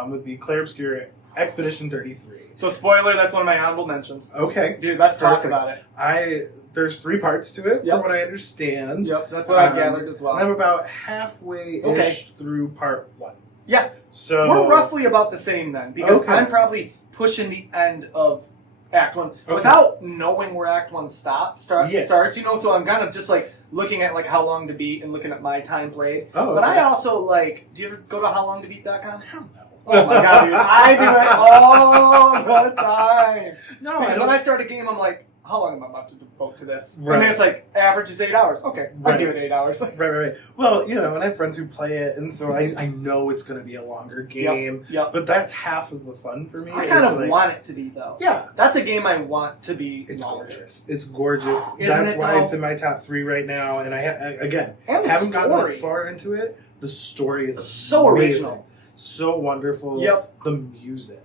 would be Clair Obscur Expedition 33. So spoiler, that's one of my honorable mentions. Okay. Dude, let's talk Perfect. about it. There's 3 parts to it, from what I understand. Yep, that's what I've gathered as well. And I'm about halfway-ish through part 1. Yeah. So we're roughly about the same then, because I'm probably pushing the end of Act 1 without knowing where Act 1 starts, so I'm kind of just like looking at like how long to beat and looking at my time played. But I also like, do you ever go to howlongtobeat.com? Hell no. Oh my god, dude. I do it all the time. No, Because when I start a game, I'm like, how long am I about to devote to this? Right. And then it's like, average is 8 hours. Okay, I'll give it 8 hours. Right. Well, and I have friends who play it, and so I know it's going to be a longer game. Yep. But that's half of the fun for me. I kind of want it to be, though. Yeah. That's a game I want to be It's longer. gorgeous. It's gorgeous. Isn't That's it, why though? it's in my top 3 right now. And I And the haven't gotten story. that far into it. The story is So amazing. original. So wonderful. Yep. The music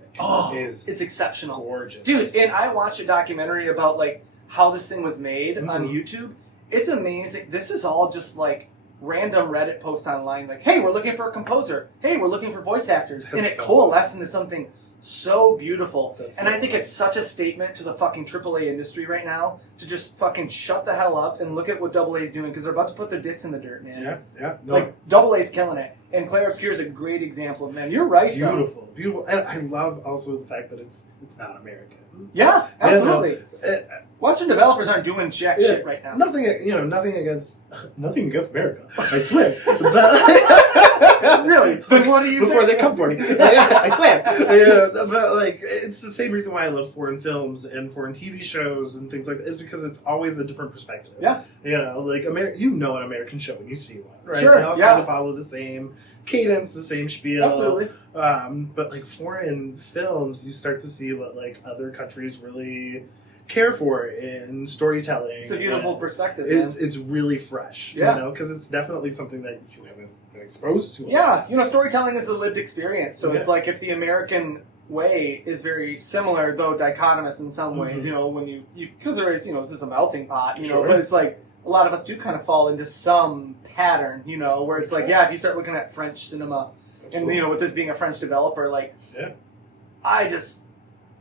is it's exceptional. gorgeous. Dude, and I watched a documentary about like how this thing was made on YouTube. It's amazing. This is all just like random Reddit posts online like, hey, we're looking for a composer. Hey, we're looking for voice actors. And it so coalesced into something so beautiful. That's and so I think it's such a statement to the fucking AAA industry right now to just fucking shut the hell up and look at what AA is doing, because they're about to put their dicks in the dirt, man. Yeah. No, Like, AA's killing it. And Clair Obscur is a great example of, man, you're right, though. beautiful. And I love also the fact that it's not American. Yeah, absolutely. Yeah, Western developers aren't doing jack shit right now. Nothing against America. I swear. Really? Then what do you Before think? they come for me. I swear. Yeah, but like, it's the same reason why I love foreign films and foreign TV shows and things like that, is because it's always a different perspective. Yeah. Like an American show when you see one, right? Sure, They all kind of follow the same cadence, the same spiel. Absolutely. But like foreign films, you start to see what like other countries really care for in storytelling. It's a beautiful perspective, man. It's really fresh, Yeah. because it's definitely something that you haven't been exposed to. Yeah, storytelling is a lived experience. So it's Yeah. like if the American way is very similar, though dichotomous in some ways, when you because there is, this is a melting pot, Sure. but it's like a lot of us do kind of fall into some pattern, where it's like, if you start looking at French cinema, Absolutely. and, with this being a French developer, like, Yeah.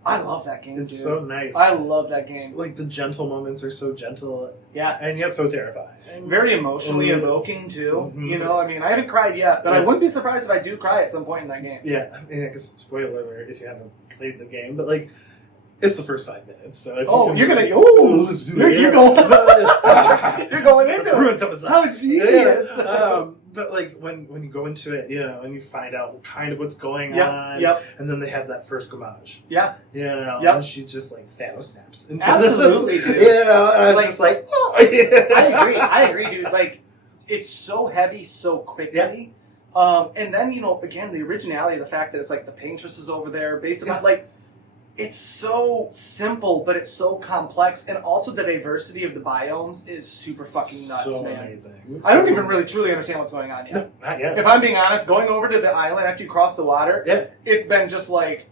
I love that game, It's dude. so nice. I love that game. Like, the gentle moments are so gentle. Yeah. And yet so terrifying. Very emotionally evoking, too. You know, I mean, I haven't cried yet, but I wouldn't be surprised if I do cry at some point in that game. Yeah. I mean, I guess, spoiler alert if you haven't played the game, but, like, it's the first 5 minutes. So if you're going to... Ooh! You're going... You're going into it. Ruin someone's life. How genius! But, like, when you go into it, you know, and you find out kind of what's going on, and then they have that first homage. Yeah. You know, and she just, like, Thanos snaps into Absolutely, dude. You know, and I was just like, oh! I agree, dude. Like, it's so heavy so quickly. Yeah. And then, you know, again, the originality of the fact that it's, like, the paintress is over there, based on, like... It's so simple, but it's so complex, and also the diversity of the biomes is super fucking nuts, so man. Amazing. I don't even really truly understand what's going on yet. No, not yet. If I'm being honest, going over to the island after you cross the water, it's been just like,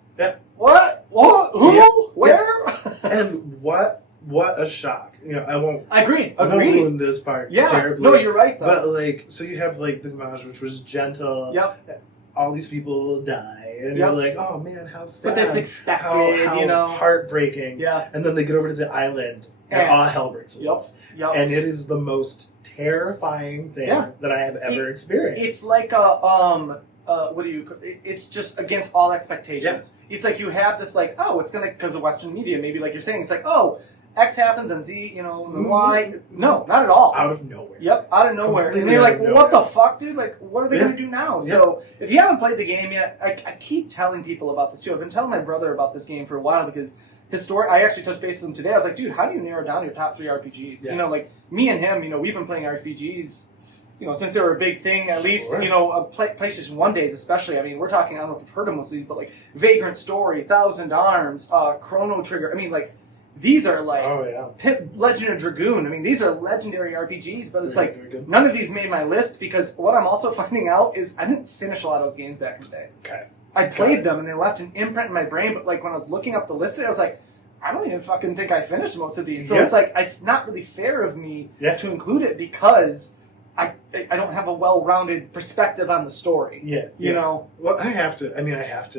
what? Who? Yeah. Where? And what a shock. You know, I won't ruin this part terribly. No, you're right, though. But, like, so you have, like, the homage, which was gentle. Yep. All these people die, and you're like, oh man, how sad. But that's expected, how you know. Heartbreaking. Yeah. And then they get over to the island, and all hell breaks loose. Yep. And it is the most terrifying thing that I have ever experienced. It's like it's just against all expectations. Yeah. It's like you have this, like, oh, it's gonna, because of Western media, maybe like you're saying, it's like, oh, X happens and Z, you know, and then Y. No, not at all. Out of nowhere. Yep, out of nowhere. Completely. And you're like, well, what the fuck, dude? Like, what are they going to do now? So, if you haven't played the game yet, I keep telling people about this, too. I've been telling my brother about this game for a while because I actually touched base with him today. I was like, dude, how do you narrow down your top 3 RPGs? Yeah. You know, like, me and him, you know, we've been playing RPGs, you know, since they were a big thing, at least, you know, PlayStation 1 days especially. I mean, we're talking, I don't know if you've heard of most of these, but, like, Vagrant Story, Thousand Arms, Chrono Trigger. I mean, like, these are like Legend of Dragoon. I mean, these are legendary RPGs, but it's none of these made my list because what I'm also finding out is I didn't finish a lot of those games back in the day. Okay. I played them and they left an imprint in my brain, but like when I was looking up the list today, I was like, I don't even fucking think I finished most of these. So it's like, it's not really fair of me to include it because I don't have a well-rounded perspective on the story. You know? Well, I have to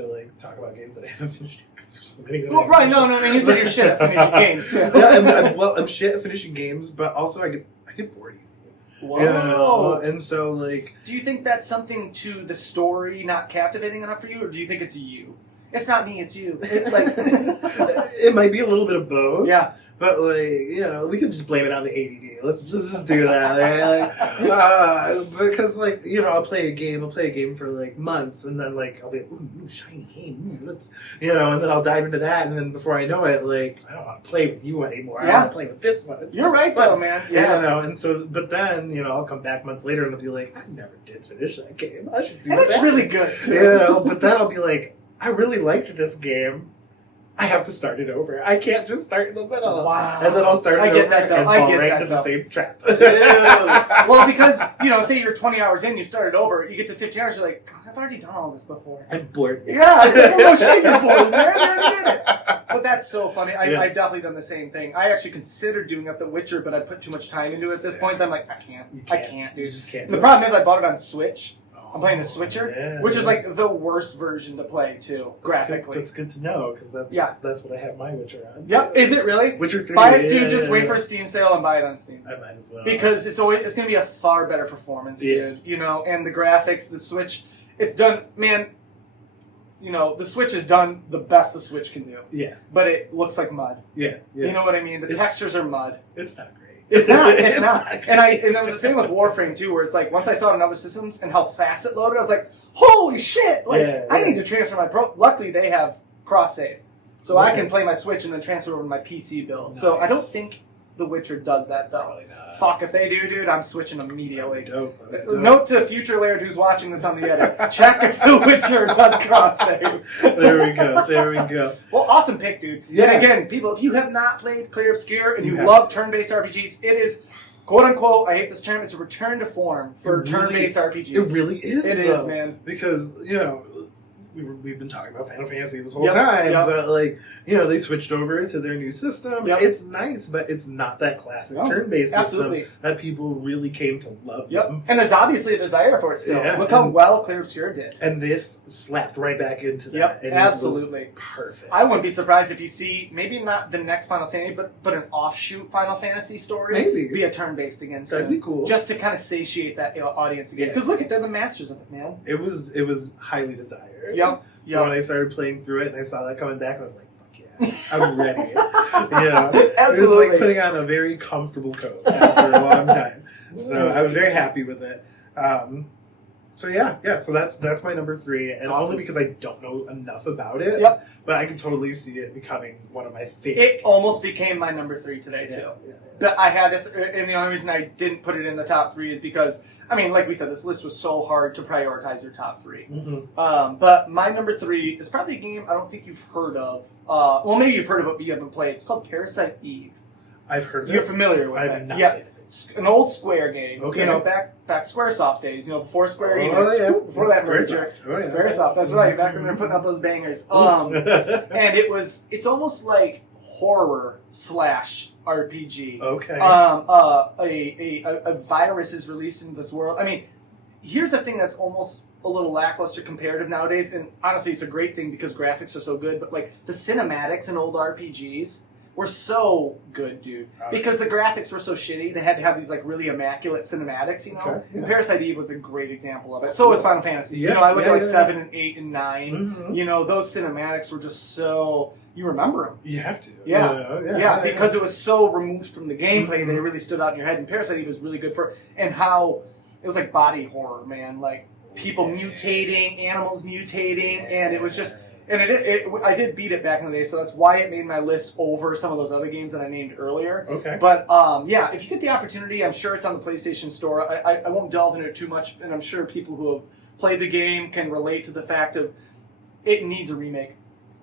like talk about games that I haven't finished because there's so many. Well, right, no, I mean, you said you're shit at finishing games, too. I'm shit at finishing games, but also I get bored easy. Whoa. You know? And so, like... Do you think that's something to the story not captivating enough for you, or do you think it's you? It's not me, it's you. It's like... It might be a little bit of both. Yeah. But, like, you know, we could just blame it on the ADD. Let's just do that. Like, because, like, you know, I'll play a game for, like, months, and then, like, I'll be like, ooh, shiny game, let's, you know, and then I'll dive into that, and then before I know it, like, I don't want to play with you anymore. I want to play with this one. You're right, though, man. Yeah. You know, and so, but then, you know, I'll come back months later, and I'll be like, I never did finish that game. I should do that. And it's really good, too. You know, but then I'll be like, I really liked this game. I have to start it over. I can't just start in the middle. Wow. And then I'll start it over and fall right into the same trap. Well, because, you know, say you're 20 hours in, you start it over, you get to 15 hours, you're like, I've already done all this before. I'm bored. Yeah, it's like, well, no shit, you're bored, man. You already did it. But that's so funny. I've definitely done the same thing. I actually considered doing up The Witcher, but I put too much time into it at this point. I'm like, I can't, dude. You just can't. And the problem is I bought it on Switch. I'm playing the Switcher, which is like the worst version to play too, graphically. That's good to know because that's what I have my Witcher on. Yep, is it really? Witcher 3. Buy it, dude. Just wait for a Steam sale and buy it on Steam. I might as well because it's going to be a far better performance, dude. You know, and the graphics, the Switch, it's done, man. You know, the Switch has done the best the Switch can do. Yeah, but it looks like mud. Yeah. You know what I mean? The textures are mud. It's not great. It's not. And it was the same with Warframe too, where it's like once I saw it on other systems and how fast it loaded, I was like, "Holy shit!" Like I need to transfer my Pro. Luckily, they have cross save, so I can play my Switch and then transfer over to my PC build. Nice. So I don't think The Witcher does that though. Probably not. Fuck if they do, dude, I'm switching immediately. Dope. Note to future Laird who's watching this on the edit: check if The Witcher does cross save. There we go. Well, awesome pick, dude. Yeah. And again, people, if you have not played Clear Obscure and you love turn-based RPGs, it is, quote unquote, I hate this term, it's a return to form for turn-based RPGs. It really is. It is, man. Because, you know, we've been talking about Final Fantasy this whole Yep, time, yep. but like, you know, they switched over to their new system. Yep. It's nice, but it's not that classic No, turn-based absolutely. system that people really came to love Yep. them. And there's obviously a desire for it still. Yeah, Look how and- well Clear Obscure did. And this slapped right back into that. Yep, and absolutely. It was perfect. I wouldn't be surprised if you see maybe not the next Final Fantasy, but an offshoot Final Fantasy story Maybe. be a turn-based again soon. That'd be cool. Just to kind of satiate that audience again. Yeah. Because look, they're the masters of it, man. It was highly desired. Yep. So when I started playing through it and I saw that coming back, I was like, fuck yeah, I'm ready. You know? Absolutely. It was like putting on a very comfortable coat after a long time. So I was very happy with it. So so that's my number 3, and Awesome. only because I don't know enough about it. Yep. But I can totally see it becoming one of my favorite. It almost became my number 3 today, too. Yeah. But I had it, and the only reason I didn't put it in the top 3 is because, I mean, like we said, this list was so hard to prioritize your top 3. Mm-hmm. But my number 3 is probably a game I don't think you've heard of. Well, maybe you've heard of it, but you haven't played. It's called Parasite Eve. I've heard of it. You're familiar with I it. have not Yeah. played it. An old Square game. Okay. You know, back Squaresoft days. You know, before Square Oh, Enix. yeah. Before that merger. Squaresoft. Oh, yeah. Squaresoft. That's right. Back when they were putting out those bangers. And it's almost like horror / RPG. Okay. A virus is released into this world. I mean, here's the thing that's almost a little lackluster comparative nowadays, and honestly, it's a great thing because graphics are so good. But like the cinematics in old RPGs were so good, dude. Because the graphics were so shitty, they had to have these like really immaculate cinematics, you know. Okay, yeah. And Parasite Eve was a great example of it. So was Final Fantasy. Yeah, you know, I look at like yeah. 7 and 8 and 9. Mhm. You know, those cinematics were just so you remember them. You have to. Yeah, because it was so removed from the gameplay, they really stood out in your head. And Parasite Eve was really good for, and how it was like body horror, man. Like people mutating, animals mutating, and it was just, and I did beat it back in the day, so that's why it made my list over some of those other games that I named earlier. Okay. But yeah, if you get the opportunity, I'm sure it's on the PlayStation Store. I won't delve into it too much, and I'm sure people who have played the game can relate to the fact of it needs a remake.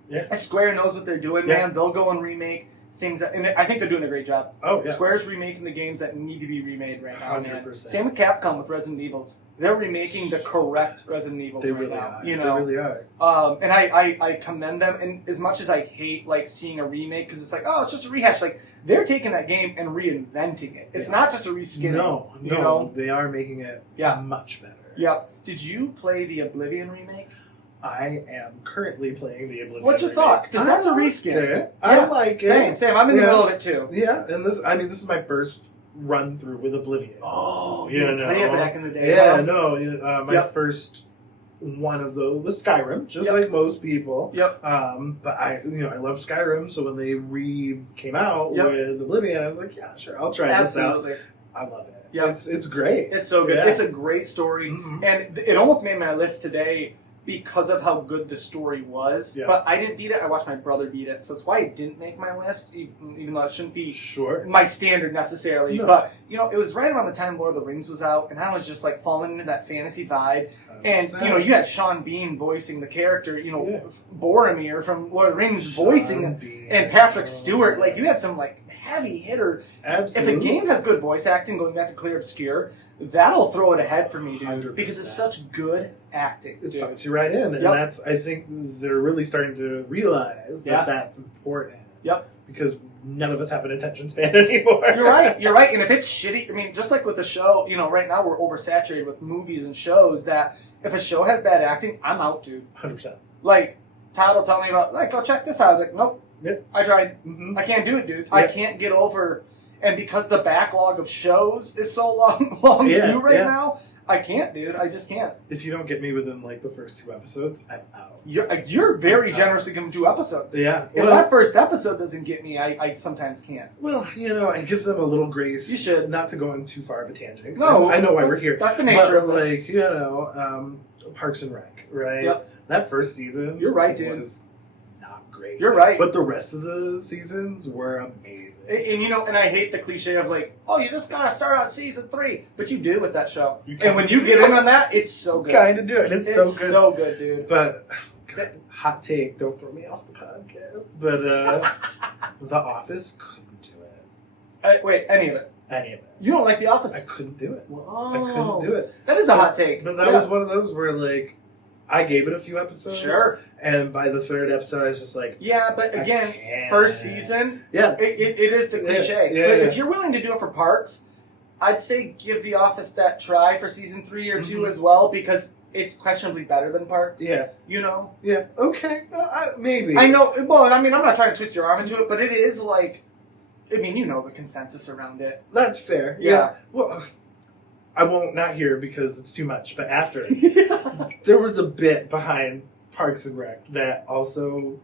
Yeah. Square knows what they're doing, Yeah. man. They'll go and remake things, and I think they're doing a great job. Oh, yeah. Square's remaking the games that need to be remade right now, man. 100%. Same with Capcom with Resident Evils. They're remaking the correct Resident Evils They right really now. are. You know, They really are. and I commend them. And as much as I hate like seeing a remake because it's like, oh, it's just a rehash. Like they're taking that game and reinventing it. It's not just a reskinning. No, you know? they are making it much better. Yeah. Did you play the Oblivion remake? I am currently playing the Oblivion. What's your thoughts? Because that's a reskin. Okay. I like it. Same. I'm in the middle of it too. Yeah, and this is my first run through with Oblivion. Oh, you know, played it back in the day. Yeah, huh? no, my first one of those was Skyrim, just like most people. Yep. But I love Skyrim, so when they came out with Oblivion, I was like, yeah, sure, I'll try this out. I love it. Yeah, it's great. It's so good. Yeah. It's a great story, and it almost made my list today because of how good the story was. Yeah. But I didn't beat it. I watched my brother beat it, so that's why it didn't make my list, even though it shouldn't be my standard necessarily. No. But it was right around the time Lord of the Rings was out, and I was just like falling into that fantasy vibe. And you had Sean Bean voicing the character, Boromir from Lord of the Rings voicing, and Patrick Stewart. Like you had some like heavy hitter. Absolutely. If a game has good voice acting, going back to Clear Obscure, that'll throw it ahead for me, dude. 100%. Because it's such good acting. It dude. sucks you right in, and that's, I think they're really starting to realize that that's important. Yep. Because none of us have an attention span anymore. You're right. And if it's shitty, I mean, just like with the show, right now we're oversaturated with movies and shows that if a show has bad acting, I'm out, dude. 100%. Like, Todd will tell me about, like, go check this out. I'm like, nope. Yep. I tried. Mm-hmm. I can't do it, dude. Yep. I can't get over, and because the backlog of shows is so long too right now, I can't, dude. I just can't. If you don't get me within like the first 2 episodes, I'm out. You're very generously giving 2 episodes. Yeah. If that first episode doesn't get me, I sometimes can't. Well, I give them a little grace. You should. Not to go on too far of a tangent. No. I know why we're here. That's the nature of this. Like, Parks and Rec, right? Yep. That first season You're right, dude. was not great. You're right. But the rest of the seasons were amazing. And I hate the cliche of like, oh, you just gotta start out season 3, but you do with that show. And when you get in on that, it's so good. Kind of do it. It's so good. So good, dude. But hot take, don't throw me off the podcast. But The Office couldn't do it. Wait, any of it? Any of it. You don't like The Office? I couldn't do it. Whoa. I couldn't do it. That is a hot take. But that was one of those where like I gave it a few episodes. Sure. And by the third episode, I was just like, yeah, but again, first season, it is the cliche. Yeah, but if you're willing to do it for Parks, I'd say give The Office that try for season 3 or 2 as well, because it's questionably better than Parks. Yeah. You know? Yeah, okay. Maybe. I know, well, I mean, I'm not trying to twist your arm into it, but it is like, I mean, you know the consensus around it. That's fair. Yeah. Well, I won't not here because it's too much, but after, there was a bit behind Parks and Rec that also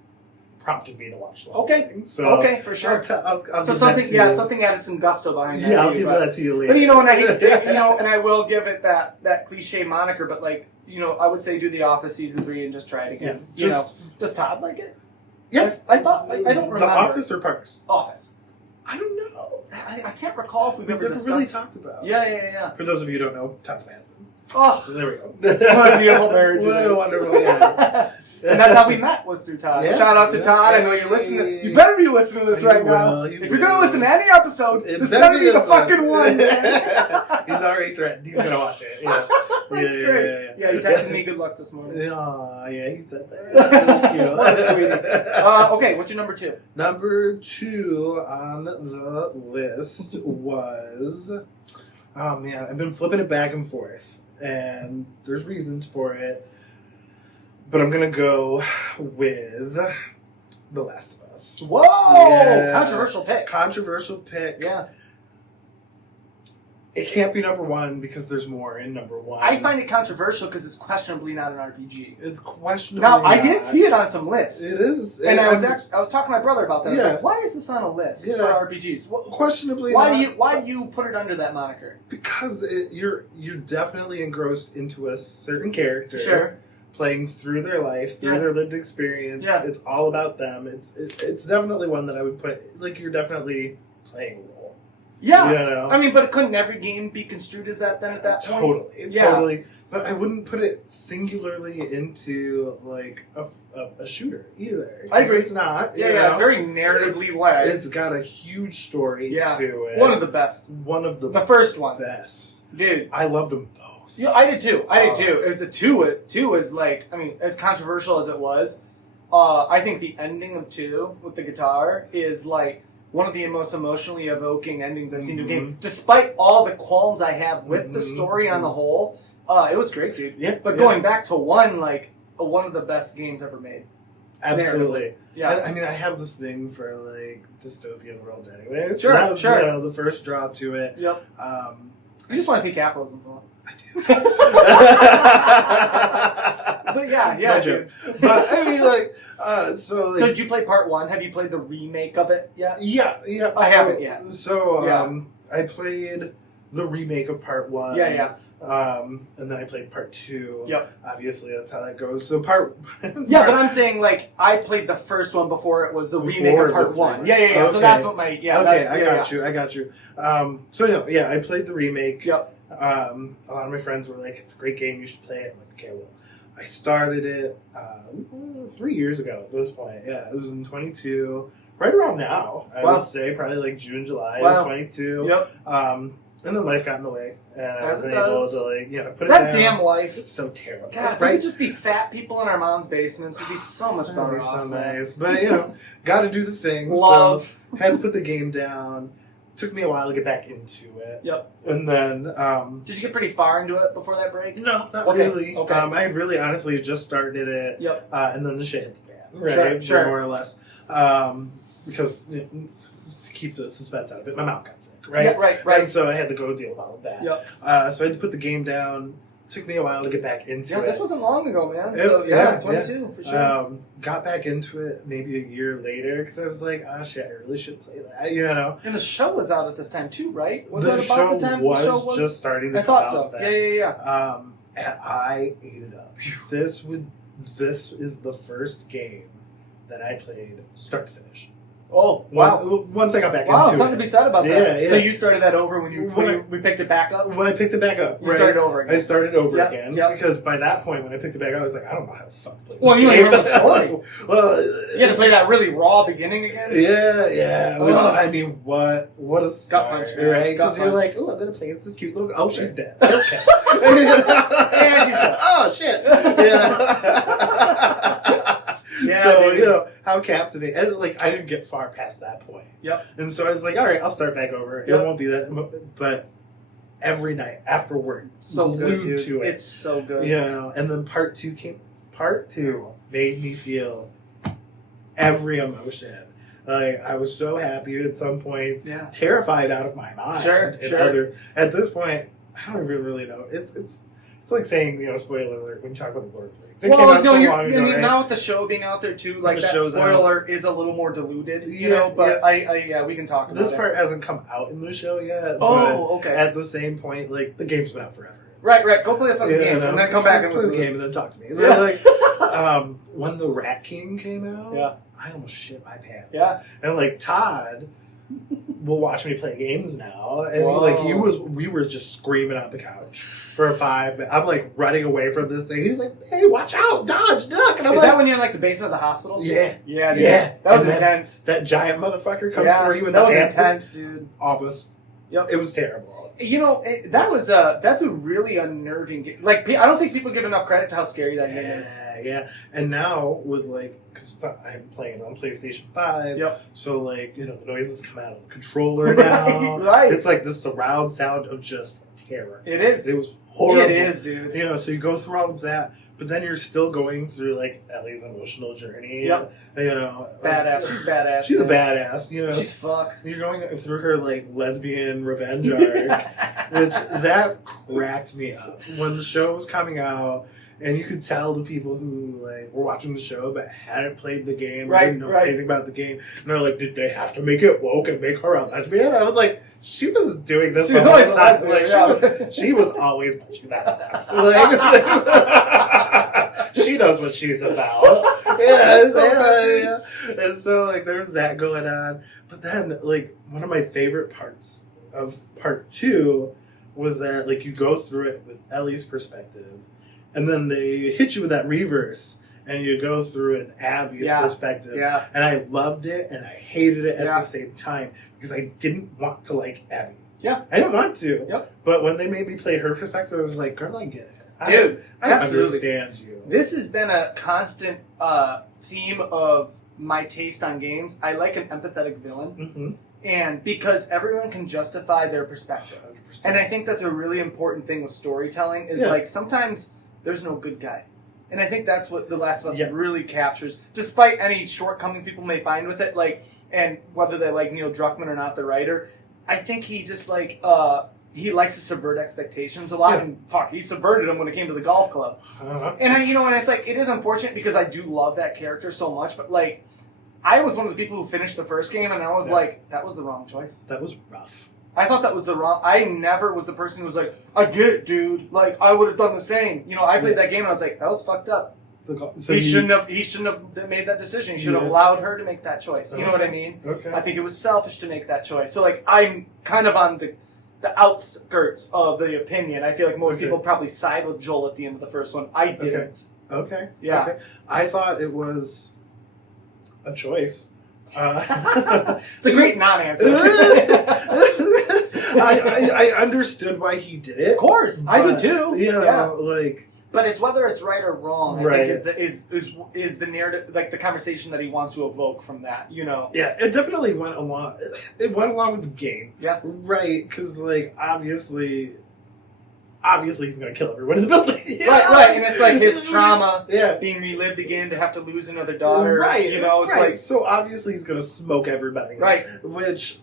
prompted me to watch the whole thing. So okay, for sure. I'll so something, something added some gusto behind that. Yeah, I'll give that to you later. But you know, and I hate, and I will give it that cliche moniker, but like, I would say do The Office season 3 and just try it again. Yeah, does Todd like it? Yeah, I thought I don't remember. The Office or Parks? Office. I don't know. I can't recall if we've ever discussed. Really talked about. Yeah. For those of you who don't know, Todd's my husband. Oh, so there we go. What a beautiful marriage! What a wonderful marriage. And that's how we met, was through Todd. Yeah, Shout out to Todd. I know you're listening. You better be listening to this right now. If you're going to listen to any episode, this better be the fucking one. He's already threatened. He's going to watch it. Yeah. That's great. Yeah, he texted me good luck this morning. Yeah, he said that. What a sweetie. Okay, what's your number 2? Number 2 on the list was... Oh, man. I've been flipping it back and forth. And there's reasons for it. But I'm going to go with The Last of Us. Whoa! Yeah. Controversial pick. Controversial pick. Yeah. It can't be number 1 because there's more in number 1. I find it controversial because it's questionably not an RPG. It's questionably Now, I did see it on some lists. It is. And I was talking to my brother about that. I was like, why is this on a list for RPGs? Questionably Why do you put it under that moniker? Because you're definitely engrossed into a certain character. Sure. Playing through their life, through their lived experience. Yeah. It's all about them. It's definitely one that I would put, like, you're definitely playing a role. Yeah. I mean, but couldn't every game be construed as that then at that point? Totally. But I wouldn't put it singularly into, like, a shooter either. I agree. It's not. Yeah, it's very narratively led. It's got a huge story to it. One of the best. The first one. Best. Dude. I loved them both. Yeah, I did too. The two is like, I mean, as controversial as it was, I think the ending of 2 with the guitar is like one of the most emotionally evoking endings I've seen in a game. Despite all the qualms I have with the story on the whole, it was great, dude. Yeah. But going back to 1, like one of the best games ever made. Absolutely. Yeah. I mean, I have this thing for like dystopian worlds anyway. Sure. So that was the first draw to it. Yep. I just want to see capitalism for it. I do. But yeah, dude. But I mean, like, so did you play part 1? Have you played the remake of it yet? Yeah. I haven't yet. So, I played the remake of part 1. Yeah. And then I played part 2. Yep. Obviously, that's how that goes. So but I'm saying like I played the first one before it was the remake of part 1. Yeah. Okay. So that's what my I got you. I played the remake. Yep. A lot of my friends were like, "It's a great game. You should play it." I'm like, "Okay, well." I started it 3 years ago at this point. Yeah, it was in 22, right around now. I would say probably like June, July of 22. Yep. And then life got in the way, and I wasn't able to put it that down. damn life. It's so terrible. God, if we could just be fat people in our mom's basements, we'd be so much better off. So nice, but got to do the thing. Love. So had to put the game down. Took me a while to get back into it. Yep. And then... did you get pretty far into it before that break? No, not really. Okay. I really honestly just started it. Yep. And then the shit hit the fan. Right? Sure. More or less. Because to keep the suspense out of it, my mom got sick. Right? Yeah, right. And so I had to go deal with all of that. Yep. So I had to put the game down. Took me a while to get back into it. This wasn't long ago, man. 22 for sure. Got back into it maybe a year later because I was like, oh shit, I really should play that, And the show was out at this time too, right? Was that about the time the show was just starting to I come thought out so. then. Yeah. And I ate it up. This is the first game that I played start to finish. Oh, wow. Once I got back into it. Wow, something to be said about that. Yeah. So you started that over when we picked it back up? When I picked it back up. You started over again. I started over again. Because by that point, when I picked it back up, I was like, I don't know how to fuck play this Well, you don't even remember the story. Well, you had to play that really raw beginning again? Yeah. Which, I mean, what a start, gut punch, right? Because you're like, I'm going to play as this cute little... Oh, she's dead. Okay. And she's dead. Oh, shit. Yeah, so baby. you know how captivating. And like I didn't get far past that point. Yep. And so I was like, all right, I'll start back over. Yep. It won't be that, but every night after work, So good, glued dude. to it. It's so good. You know, and then part two came. Part two made me feel every emotion. Like I was so happy at some points, terrified out of my mind. Sure, and sure. others. At this point, I don't even really know. It's like saying, you know, spoiler alert when you talk about the Lord of the Rings. It came out so long ago, right? Now with the show being out there too, like The that show's spoiler is a little more diluted, you Yeah, know. But yeah. we can talk about This it. part hasn't come out in the show yet. Oh, but okay. At the same point, like the game's been out forever. Right. Go play the fucking game and then come back and play listen the to game this. and then talk to me. Yeah. Like, when the Rat King came out, Yeah. I almost shit my pants. Yeah. And like Todd will watch me play games now, and Whoa. like we were just screaming on the couch for 5 minutes. I'm like running away from this thing. He's like, "Hey, watch out, dodge, duck!" And I'm Is like, that when you're in like the basement of the hospital? Yeah, Yeah, dude. yeah. That was And then intense. that giant motherfucker comes Yeah, for you, and that was the intense, dude. Almost. Yep. It was terrible. You know, that's a really unnerving game. Like, I don't think people give enough credit to how scary that game is. Yeah. And now with like, because I'm playing on PlayStation 5, so like, you know, the noises come out of the controller now. Right. It's like the surround sound of just terror. It is. It was horrible. It is, dude. You know, so you go through all of that, but then you're still going through like Ellie's emotional journey. Yep. You know, Badass. She's badass. She's a man. badass. You know, She's fucked. You're going through her like lesbian revenge arc, which that cracked me up when the show was coming out, and you could tell the people who like were watching the show but hadn't played the game, didn't know anything about the game, and they're like, "Did they have to make it woke and make her a lesbian?" And I was like, "She was doing this. She was always a time. lesbian, Like, she was always punching that ass. Like, she knows what she's about." Yeah. And so like there's that going on. But then like one of my favorite parts of part 2 was that like you go through it with Ellie's perspective, and then they hit you with that reverse and you go through an Abby's perspective. Yeah. And I loved it and I hated it at the same time because I didn't want to like Abby. Yeah. I didn't want to. Yep. But when they made me play her perspective, I was like, girl, I get it. Dude, I absolutely. understand you. This has been a constant theme of my taste on games. I like an empathetic villain. Mm-hmm. And because everyone can justify their perspective. 100%. And I think that's a really important thing with storytelling is like sometimes there's no good guy. And I think that's what The Last of Us really captures, despite any shortcomings people may find with it, like, and whether they like Neil Druckmann or not, the writer. I think he just like he likes to subvert expectations a lot, and he subverted them when it came to the golf club. And and it's like it is unfortunate because I do love that character so much, but like I was one of the people who finished the first game, and I was like, that was the wrong choice. That was rough. I thought that was the wrong. I never was the person who was like, I get it, dude. Like I would have done the same. You know, I played that game and I was like, that was fucked up. So he shouldn't have made that decision. He should have allowed her to make that choice. You know what I mean? Okay. I think it was selfish to make that choice. So like I'm kind of on the outskirts of the opinion. I feel like most people probably side with Joel at the end of the first one. I didn't. Okay. Yeah. Okay. I thought it was a choice. It's a great non-answer. I understood why he did it. Of course, I did too. You know, like. But it's whether it's right or wrong. I Right. think is the narrative, like the conversation that he wants to evoke from that. You know. Yeah, it definitely went along. It went along with the game. Yeah. Right, because like obviously he's gonna kill everyone in the building. Right, and it's like his trauma Yeah. being relived again to have to lose another daughter. Right, You know, it's right. like So obviously he's gonna smoke everybody. Right. Which,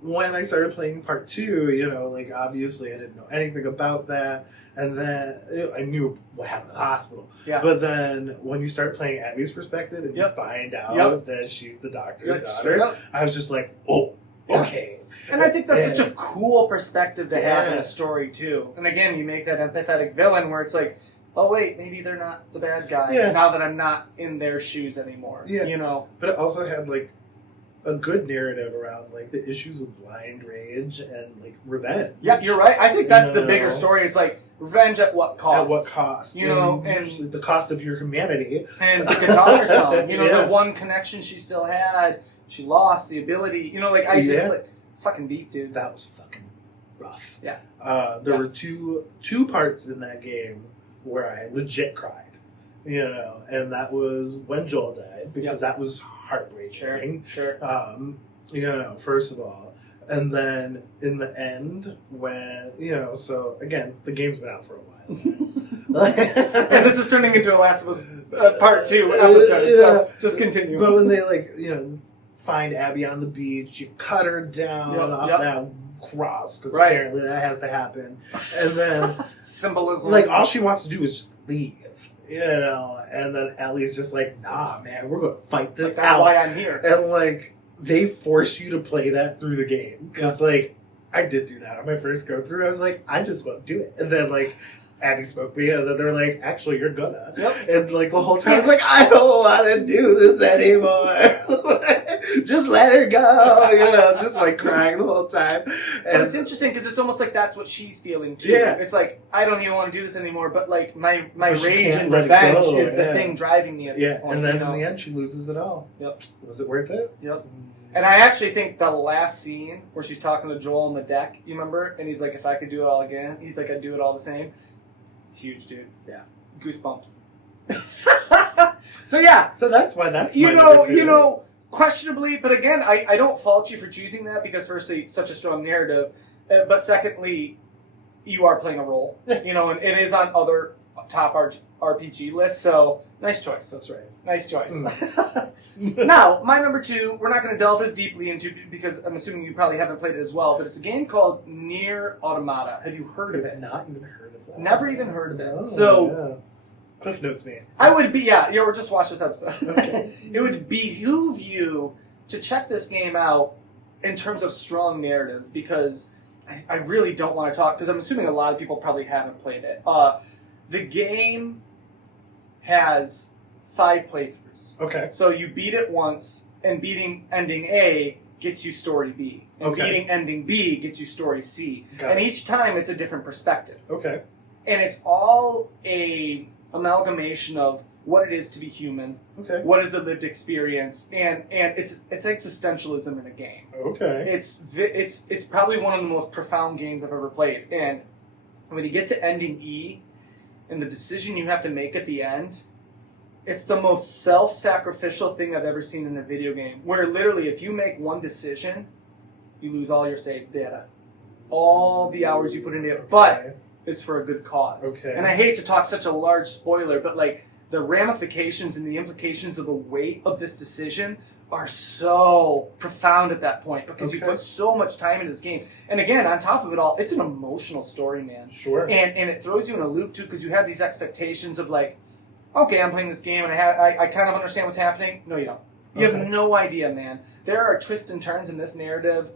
when I started playing part 2, you know, like obviously I didn't know anything about that, and then I knew what happened at the hospital. Yeah. But then when you start playing Abby's perspective and you find out that she's the doctor's straight daughter, up. I was just like, oh, okay. And I think that's such a cool perspective to have in a story too. And again, you make that empathetic villain where it's like, oh wait, maybe they're not the bad guy. Yeah. Now that I'm not in their shoes anymore. Yeah. You know. But it also had like a good narrative around like the issues with blind rage and like revenge. Yeah, you're right. I think that's the bigger story. Is like revenge at what cost? At what cost? You know, and usually the cost of your humanity. And the guitar song. You know, the one connection she still had, she lost the ability. You know, like I just like it's fucking deep, dude. That was fucking rough. Yeah. There were two parts in that game where I legit cried. you know, and that was when Joel died, because that was heartbreaking. Sure. You know, first of all. And then in the end, when, you know, so again, the game's been out for a while. And this is turning into a Last of Us Part 2 episode, so just continue. But when they, like, you know, find Abby on the beach, you cut her down off that cross, because apparently that has to happen. And then symbolism. Like, all she wants to do is just leave. You know, and then Ellie's just like, nah, man, we're going to fight this that's out. That's why I'm here. And, like, they force you to play that through the game. Because, like, I did do that on my first go-through. I was like, I just won't do it. And then, like, Abby spoke me, and then they're like, actually, you're gonna. And, like, the whole time, I was like, I don't want to do this anymore. Just let her go. You know, just, like, crying the whole time. And it's interesting, because it's almost like that's what she's feeling, too. Yeah. It's like, I don't even want to do this anymore, but, like, my rage and revenge is the thing driving me at this point. And then in the end, she loses it all. Was it worth it? And I actually think the last scene where she's talking to Joel on the deck, you remember? And he's like, if I could do it all again, he's like, I'd do it all the same. It's huge, dude. Yeah. Goosebumps. So yeah. So that's why that's you know, questionably, but again, I don't fault you for choosing that, because firstly, such a strong narrative, but secondly, you are playing a role, you know, and it is on other top RPG lists, so nice choice. That's right. Nice choice. Now, my number 2, we're not going to delve as deeply into, because I'm assuming you probably haven't played it as well, but it's a game called Nier Automata. Have you heard of it? Not even heard of that. Never even heard of it. Oh, so, Cliff Notes, man. I would be, just watch this episode. Okay. It would behoove you to check this game out in terms of strong narratives, because I really don't want to talk, because I'm assuming a lot of people probably haven't played it. The game has 5 playthroughs. Okay. So you beat it once, and beating ending A gets you story B. And beating ending B gets you story C. And each time it's a different perspective. Okay. And it's all a amalgamation of what it is to be human, what is the lived experience, and it's existentialism in a game. Okay. It's probably one of the most profound games I've ever played. And when you get to ending E, and the decision you have to make at the end, it's the most self-sacrificial thing I've ever seen in a video game. Where literally, if you make one decision, you lose all your saved data. All the hours you put into it. But it's for a good cause. Okay. And I hate to talk such a large spoiler, but like the ramifications and the implications of the weight of this decision are so profound at that point, because you put so much time into this game. And again, on top of it all, it's an emotional story, man. Sure. And it throws you in a loop too, because you have these expectations of like, okay, I'm playing this game and I kind of understand what's happening. No, you don't. You have no idea, man. There are twists and turns in this narrative.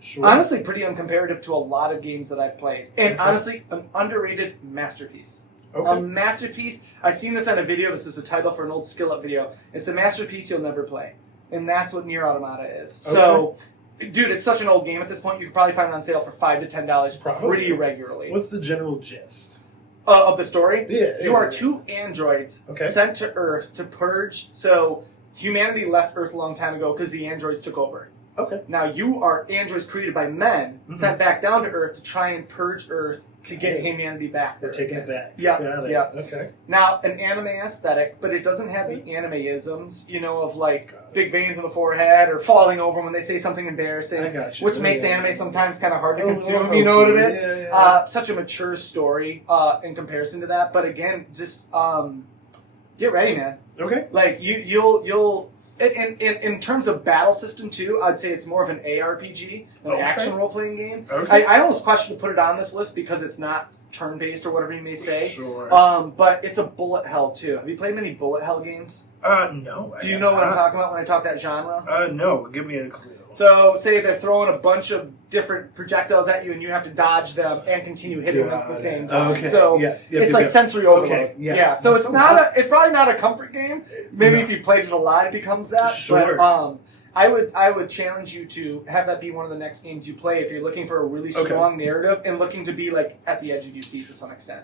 Sure. Honestly, pretty uncomparative to a lot of games that I've played. And honestly, an underrated masterpiece. A masterpiece. I've seen this on a video. This is a title for an old Skill Up video. It's the masterpiece you'll never play. And that's what Nier Automata is. So, dude, it's such an old game at this point. You could probably find it on sale for $5 to $10 pretty regularly. What's the general gist of the story? You are 2 androids sent to Earth to purge. So humanity left Earth a long time ago because the androids took over. Now you are androids created by men, sent back down to Earth to try and purge Earth to get humanity back there. Take it back. Yeah. Now, an anime aesthetic, but it doesn't have the anime-isms, you know, of like big veins in the forehead or falling over when they say something embarrassing, which makes anime sometimes kind of hard to consume, you know what I mean? Such a mature story in comparison to that, but again, just get ready, man. Like, you'll In terms of battle system too, I'd say it's more of an ARPG, an action role-playing game. I almost question to put it on this list because it's not turn-based or whatever you may say. But it's a bullet hell too. Have you played many bullet hell games? No. Do you know what I'm talking about when I talk that genre? No. Give me a clue. So, say they're throwing a bunch of different projectiles at you, and you have to dodge them and continue hitting them at the same time. So it's like sensory overload. So it's not it's probably not a comfort game. Maybe if you played it a lot, it becomes that. But I would challenge you to have that be one of the next games you play if you're looking for a really strong narrative and looking to be like at the edge of your seat to some extent.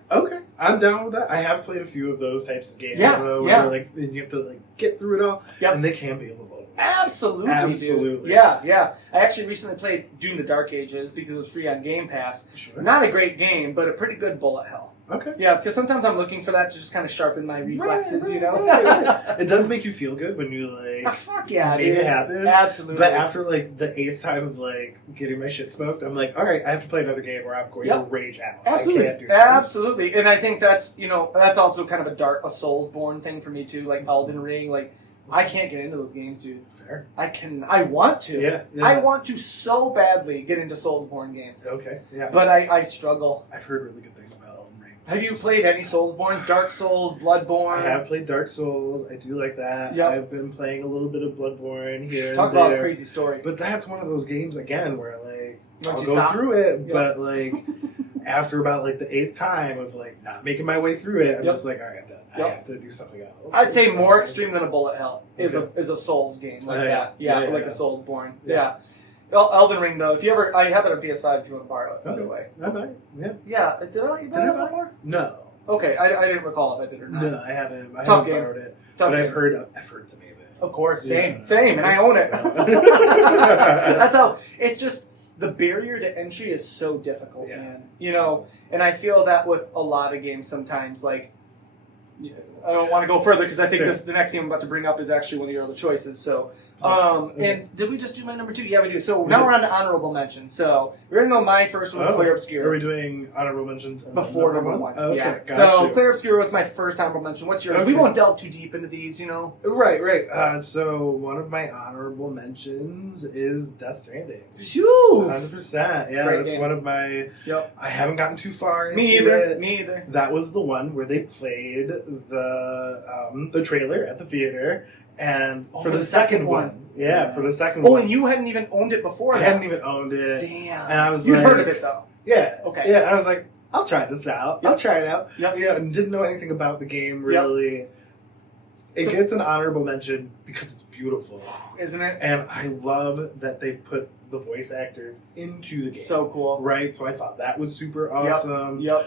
I'm down with that. I have played a few of those types of games. Where like you have to like get through it all, and they can be a little. Absolutely. Dude. Yeah. I actually recently played Doom: The Dark Ages because it was free on Game Pass. Not a great game, but a pretty good bullet hell. Okay. Yeah, because sometimes I'm looking for that to just kind of sharpen my reflexes, you know? Right. It does make you feel good when you, like, Fuck yeah, made dude. it happen. Absolutely. But after, like, the 8th time of, like, getting my shit smoked, I'm like, all right, I have to play another game or I'm going to rage out. Absolutely. I can't do this. Absolutely. And I think that's, you know, that's also kind of a Soulsborne thing for me, too. Like, Elden Ring, like, I can't get into those games, dude. Fair. I want to. Yeah. I want to so badly get into Soulsborne games. Okay, yeah. But I struggle. I've heard really good things about Elden Ring. Have you played any Soulsborne? Dark Souls, Bloodborne? I have played Dark Souls. I do like that. Yep. I've been playing a little bit of Bloodborne here Talk and about there. a crazy story. But that's one of those games, again, where, like, Once I'll you go stop. through it, Yep. but, like, after about, like, the 8th time of, like, not making my way through it, I'm just like, all right, I'm done. Yep. I have to do something else. I'd say more extreme than a bullet hell is Okay. a Souls game like Yeah. that. Yeah, Yeah, yeah, like yeah. a Soulsborne. Yeah. Yeah. Elden Ring though, if you ever, I have it on PS5 if you want to borrow it. By the Okay. way. I might. Yeah. Yeah. Did I let you borrow it before? No. Okay, I didn't recall if I did or not. No, I haven't. I Tough haven't game. borrowed it. Tough But game. I've heard it's amazing. Of course, same, Yeah. and I own it. Yeah. That's how. It's just the barrier to entry is so difficult, Yeah. man. You know, and I feel that with a lot of games sometimes. Like, I don't want to go further because I think Fair. the next game I'm about to bring up is actually one of your other choices. So, Okay. and did we just do my number 2? Yeah, we do. So now we're on to honorable mentions. So we're gonna know my first one was Clear Obscure. Are we doing honorable mentions and Before then number 1. Okay, Yeah. got So you. Clear Obscure was my first honorable mention. What's yours? Okay. We won't delve too deep into these, you know. Right. So one of my honorable mentions is Death Stranding. Phew. 100%. Yeah, Great that's game. one of my. Yep. I haven't gotten too far into Me either. it. Me either. That was the one where they played the trailer at the theater, and Oh, for the second one, for the second Oh, one, and you hadn't even owned it before. I that. hadn't even owned it. Damn. And I was You'd like, heard of it though. Yeah. Okay. Yeah, and I was like, I'll try this out. Yep. I'll try it out. Yep. Yeah, and didn't know anything about the game really. It gets an honorable mention because it's beautiful, Isn't it? and I love that they've put the voice actors into the game. So cool. Right, so I thought that was super awesome. Yep.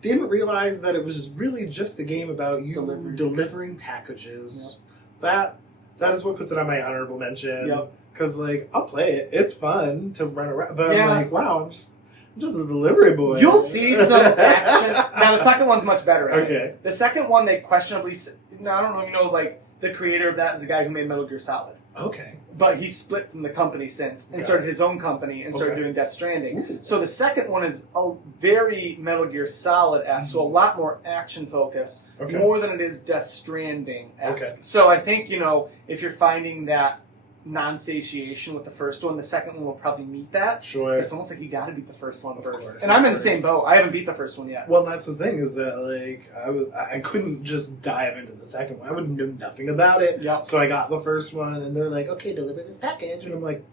Didn't realize that it was really just a game about you Delivery. delivering packages. That is what puts it on my honorable mention. Yep. Because like I'll play it, it's fun to run around, but Yeah. I'm like, wow, I'm just a delivery boy. You'll see some action. Now, the second one's much better. Right? Okay. The second one, they questionably. Now, I don't know if you know, like, the creator of that is a guy who made Metal Gear Solid. Okay. But he split from the company since and Got started it. his own company and started Okay. doing Death Stranding. So the second one is a very Metal Gear Solid-esque, so a lot more action-focused, Okay. more than it is Death Stranding-esque. Okay. So I think, you know, if you're finding that non-satiation with the first one, the second one will probably meet that. Sure. It's almost like you got to beat the first one Of first. course, And I'm of in the same course. boat. I haven't beat the first one yet. Well, that's the thing is that like I couldn't just dive into the second one. I would know nothing about it. Yep. So I got the first one, and they're like, "Okay, deliver this package," and I'm like,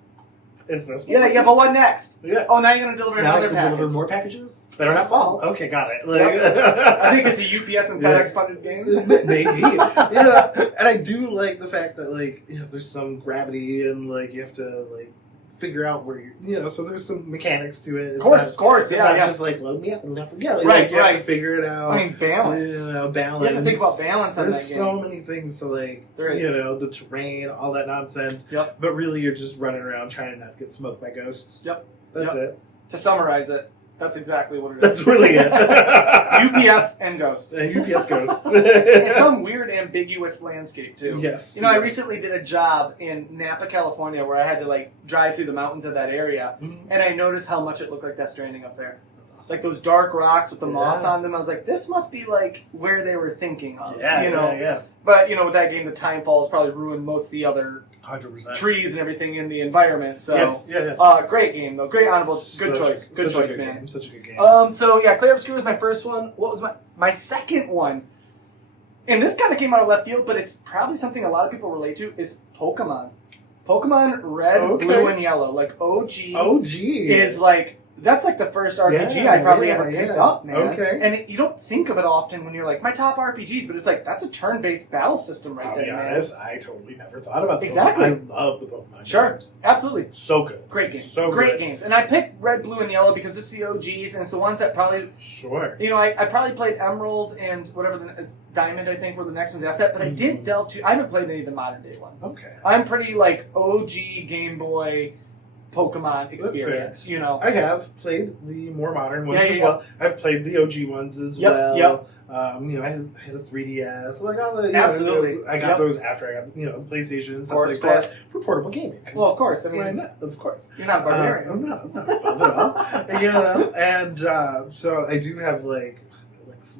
"Is this?" What Yeah, but what next? Yeah. Oh, now you're going to deliver Now I another have to package. deliver more packages. Better not fall. Okay, got it. Like, I think it's a UPS and Yeah. FedEx funded game. Maybe. Yeah. And I do like the fact that like there's some gravity and like you have to like figure out where you're so there's some mechanics to it. It's Of course, it's yeah, not yeah. just like load me up and not forget. Right, You have right. to figure it out. I mean, balance. Balance. You have to think about balance on There's that game. so many things to like, There is. the terrain, all that nonsense. Yep. But really, you're just running around trying not to get smoked by ghosts. Yep. That's Yep. it. To summarize it, that's exactly what it That's is. really it. UPS and Ghost. UPS ghosts. It's some weird ambiguous landscape too. Yes. You know, I yes. recently did a job in Napa, California, where I had to like drive through the mountains of that area, Mhm. and I noticed how much it looked like Death Stranding up there. That's It's awesome. like those dark rocks with the moss Yeah. on them. I was like, this must be like where they were thinking of. Yeah, you know. yeah. But you know, with that game, the time falls probably ruined most of the other 100%. trees and everything in the environment. So, Yeah. great game though. Great honorable. Good choice. Good choice, man. Game, such a good game. So yeah, Clear Obscure was my first one. What was my second one? And this kind of came out of left field, but it's probably something a lot of people relate to. Is Pokemon. Pokemon Red, Okay. Blue, and Yellow. Like OG OG is like. That's like the first RPG Yeah, I probably yeah, ever picked yeah. up, man. Okay. And you don't think of it often when you're like, my top RPGs, but it's like, that's a turn-based battle system right I'll there, be man. honest, I totally never thought about Exactly. Pokemon. I love the Pokemon Sure, games. absolutely. So good. Great games. So Great good. games. And I picked Red, Blue, and Yellow because it's the OGs, and it's the ones that probably, Sure. you know, I probably played Emerald and whatever, it's Diamond, I think, were the next ones after that, but I didn't delve too, I haven't played any of the modern day ones. Okay. I'm pretty, like, OG Game Boy, Pokemon experience. You know, I have played the more modern ones Yeah, as yeah, well. I've played the OG ones as Yep, well. yep. You know, I had a 3DS, like all the. You Absolutely. know, I got Yep. those after I got the PlayStation and stuff Course, like course. that for portable gaming. well, of course. I mean, Why not? Of course. you're not a barbarian. I'm not above it all. You know, and so I do have like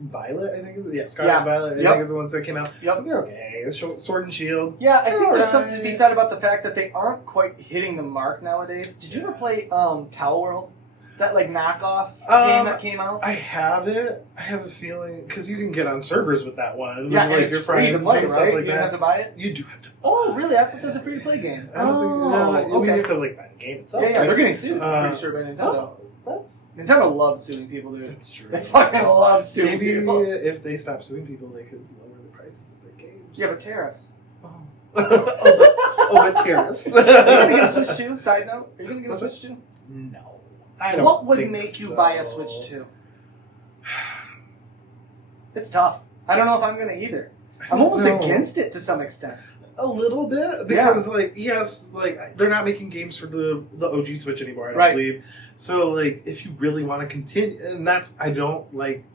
Violet, I think. Scarlet and Violet. I think is the ones that came out. Yep. They're okay. Sword and Shield. Yeah, I think They're there's alright. something to be said about the fact that they aren't quite hitting the mark nowadays. Did you ever play Pal World? That like knockoff game that came out? I have it. I have a feeling because you can get on servers with that one. Yeah, with, and like it's your free to friends play, and stuff right? like You don't that. have to buy it? You do have to. Oh, really? I thought it was a free-to-play game. I don't think. No, you okay. have to like buy the game itself. Yeah, right? they're getting sued. I'm pretty sure by Nintendo. Oh, that's Nintendo loves suing people, dude. that's true. They fucking love suing Maybe people. if they stop suing people, they could lower the prices of their games. Yeah, but tariffs. Oh, but tariffs. Are you gonna get a Switch 2? Side note, are you gonna get a What's Switch 2? No. I don't What would think make you so. buy a Switch 2? It's tough. I don't know if I'm gonna either. I'm almost No. against it to some extent. A little bit because, like, yes, like they're not making games for the OG Switch anymore. I don't believe. So, like, if you really want to continue, and that's I don't like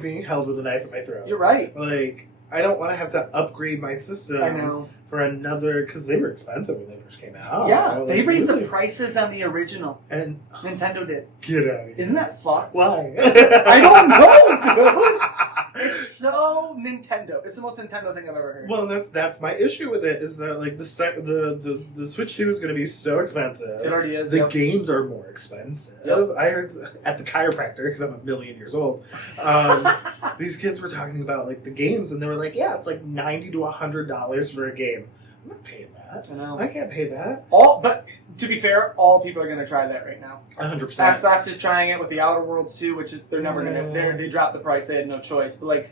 being held with a knife at my throat. You're right. Like, I don't want to have to upgrade my system. I know. For another, because they were expensive when they first came out. Yeah, Like, they raised the really. prices on the original. And Nintendo did. get out of here. Isn't that fucked? Why? I don't know, dude. It's so Nintendo. It's the most Nintendo thing I've ever heard. Well, that's my issue with it is that like the Switch 2 is going to be so expensive. It already is. The Yep. games are more expensive. Yep. I heard at the chiropractor because I'm a million years old. These kids were talking about like the games, and they were like, "Yeah, it's like $90 to $100 for a game." I'm not paying that. I know. I can't pay that. But to be fair, all people are going to try that right now. 100%. Xbox is trying it with the Outer Worlds too, which is they're never going to. They dropped the price. They had no choice. But like,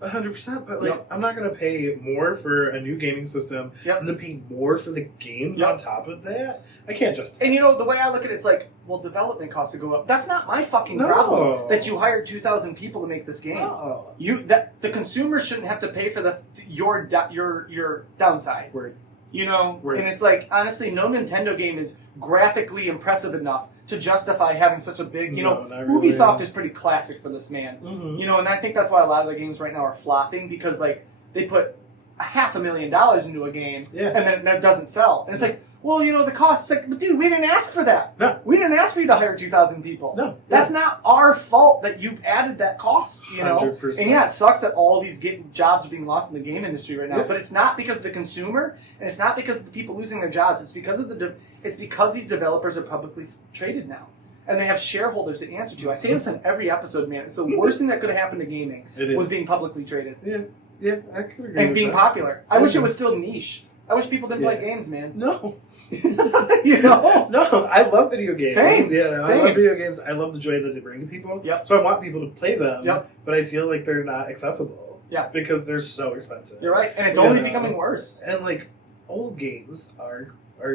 100%. But like, Yep. I'm not going to pay more for a new gaming system Yep. and then pay more for the games Yep. on top of that. I can't justify. and you know the way I look at it, it's like, well, development costs would go up. That's not my fucking No. problem. That you hired 2,000 people to make this game. No. The consumer shouldn't have to pay for your downside. Word. You know, Right. and it's like, honestly, no Nintendo game is graphically impressive enough to justify having such a big, No, not really. Ubisoft is pretty classic for this, man. Mhm. You know, and I think that's why a lot of their games right now are flopping because, like, they put $500,000 into a game Yeah. and then that doesn't sell. And it's like, well, you know, the cost is like, but dude, we didn't ask for that. No. We didn't ask for you to hire 2,000 people. No. That's not our fault that you added that cost, you know? 100%. And yeah, it sucks that all these jobs are being lost in the game industry right now, Yeah. but it's not because of the consumer, and it's not because of the people losing their jobs. It's because of it's because these developers are publicly traded now. And they have shareholders to answer to. I say this in every episode, man. It's the worst thing that could have happened to gaming It is. was being publicly traded Yeah, I could agree and with being that. popular. I wish it was still niche. I wish people didn't play Yeah. games, man. No. You know? No, I love video games. Same. Yeah, no, I Same. love video games. I love the joy that they bring to people. Yep. So I want people to play them. Yep. But I feel like they're not accessible. Yeah. Because they're so expensive. You're right. And it's You only know? becoming worse. And like old games are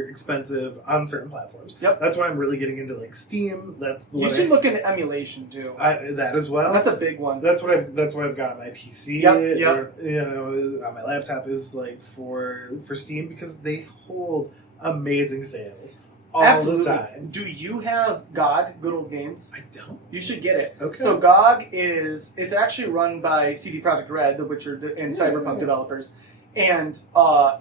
expensive on certain platforms. Yep. That's why I'm really getting into like Steam. That's the You one should look into emulation, too. that as well. That's a big one. That's what I've got on my PC. Yep, yep. Or, you know, on my laptop is like for Steam because they hold amazing sales all Absolutely. the time. Do you have GOG, Good Old Games? I don't. You should get it. Okay. So GOG it's actually run by CD Projekt Red, the Witcher and Cyberpunk developers. And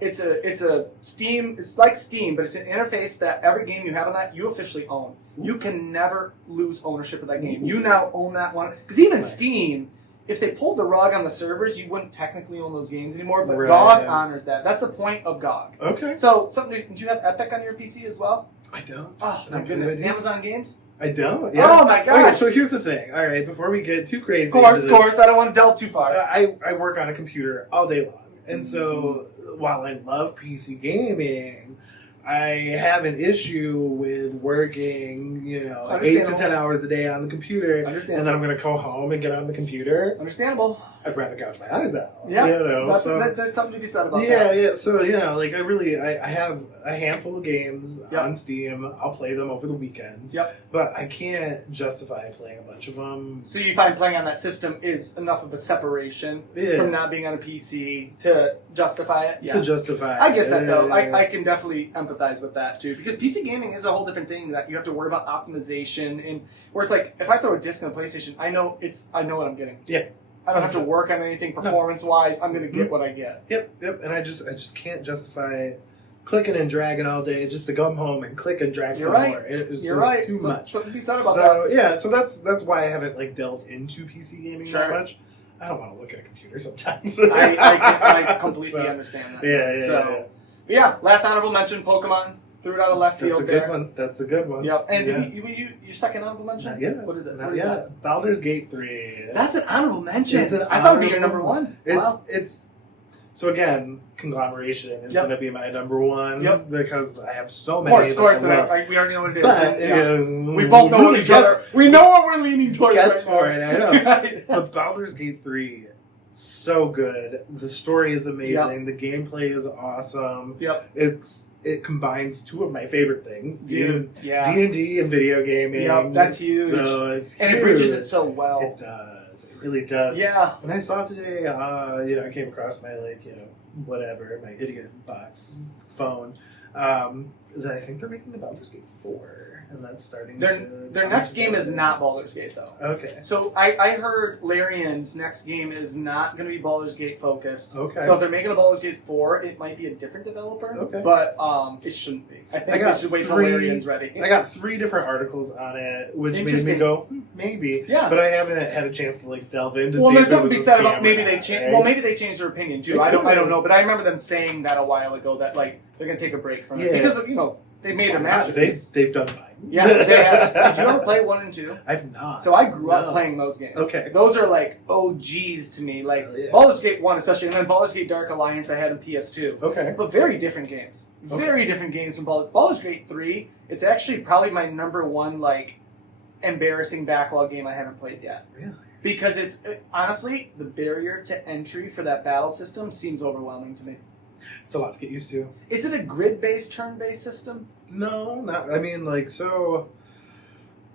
it's a Steam, it's like Steam, but it's an interface that every game you have on that, you officially own. You can never lose ownership of that game. You now own that one. Because even Nice. Steam, if they pulled the rug on the servers, you wouldn't technically own those games anymore, but Right. GOG honors that. That's the point of GOG. Okay. So, did you have Epic on your PC as well? I don't. Oh, my Not goodness. good idea. Amazon Games? I don't. Oh, my gosh. Okay, so here's the thing. All right, before we get too crazy. Of course, into this, I don't want to delve too far. I work on a computer all day long. And so while I love PC gaming, I have an issue with working, 8 to 10 hours a day on the computer. And then I'm going to go home and get on the computer. Understandable. I'd rather gouge my eyes out. Yeah, you know, there's something to be said about yeah, that. yeah. So you know, like I have a handful of games Yep. on Steam. I'll play them over the weekends. Yep. But I can't justify playing a bunch of them. So you find playing on that system is enough of a separation Yeah. from not being on a PC to justify it? Yeah. To justify. I get that though. Yeah. I can definitely empathize with that too, because PC gaming is a whole different thing that you have to worry about optimization, and where it's like if I throw a disc on a PlayStation, I know what I'm getting. Yeah. I don't have to work on anything performance wise. I'm going to get what I get. Yep. And I just can't justify clicking and dragging all day just to come home and click and drag You're some right. more. It's You're just right. too much. Something to be said about So that. yeah, so that's why I haven't like delved into PC gaming Sure. that much. I don't want to look at a computer sometimes. I completely So, understand that. Yeah. So, but yeah, last honorable mention, Pokemon. Threw it out of left field That's a there. good one. That's a good one. Yep. And Yeah. your second honorable mention? Not yet. What is it? Not What do you yet. got? Baldur's Gate 3. That's an honorable mention. It's an I thought it would be your honorable- number one. It's Wow. it's so again, conglomeration is Yep. going to be my number one. Yep. Because I have so Of many. course, that I love. we already know what it is. But Yeah. We both know what each other. We know what we're leaning towards. Guess right for now. it. I know. Right. But Baldur's Gate 3, so good. The story is amazing. The gameplay is awesome. Yep. It combines two of my favorite things, Dude, yeah. D&D and video gaming. Yep, that's huge. So it's And it huge. bridges it so well. It does. It really does. Yeah. When I saw it today, I came across my whatever, my idiot box phone. That I think they're making the Baldur's Gate 4, and that's starting. Their next game is not Baldur's Gate though. Okay. So I heard Larian's next game is not going to be Baldur's Gate focused. Okay. So if they're making a Baldur's Gate 4, it might be a different developer. Okay. But it shouldn't be. I think they should wait till Larian's ready. I got 3 different articles on it, which made me Interesting. go, maybe. Yeah. But I haven't had a chance to delve into. Well, see there's if it something to was be a said about scam maybe or they not, change. right? Well, maybe they changed their opinion too. They I don't could. know, but I remember them saying that a while ago that like they're going to take a break from it Yeah. because they made a masterpiece. They've done fine. Yeah, they have. Did you ever play 1 and 2? I've not. So I grew up No. playing those games. Okay. Those are like OGs to me. Like Hell yeah. Baldur's Gate 1 especially, and then Baldur's Gate Dark Alliance I had in PS2. Okay. But very different games. Very different games from Baldur's Gate 3. It's actually probably my number one like embarrassing backlog game I haven't played yet. Really? Because it's honestly the barrier to entry for that battle system seems overwhelming to me. It's a lot to get used to. Is it a grid-based, turn-based system? No, not. I mean, like so.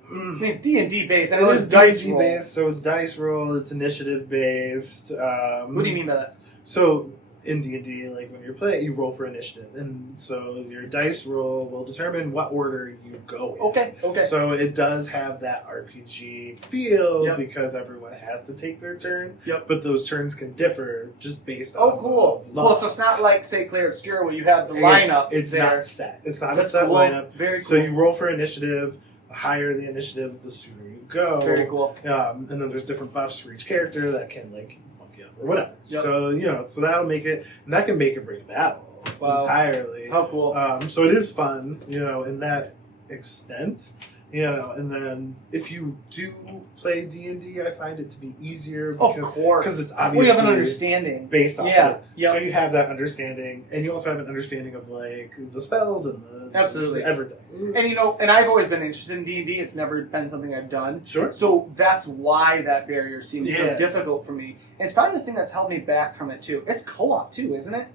I mean, it's D&D based. I It know is it's dice D&D roll. based, so it's dice roll. It's initiative based. What do you mean by that? So in D&D, like when you're playing, you roll for initiative, and so your dice roll will determine what order you go in. Okay. So it does have that RPG feel Yep. because everyone has to take their turn. Yep. But those turns can differ just based Oh, off cool. of luck. Cool. So it's not like, say, Clair Obscura, where you have the Again, lineup. It's there. not set. It's not That's a set cool. lineup. Very cool. So you roll for initiative. The higher the initiative, the sooner you go. Very cool. And then there's different buffs for each character that can like bump you up or whatever. Yep. So so that'll make it, and that can make or break a battle Wow. entirely. How cool. So it is fun, in that extent. And then if you do play D&D, I find it to be easier Of course. because it's We have obviously an understanding. based off Yeah. of it. Yep. So you have that understanding, and you also have an understanding of like the spells and the Absolutely. everything. And I've always been interested in D&D. It's never been something I've done. Sure. So that's why that barrier seems so Yeah. difficult for me. And it's probably the thing that's held me back from it too. It's co-op too, isn't it?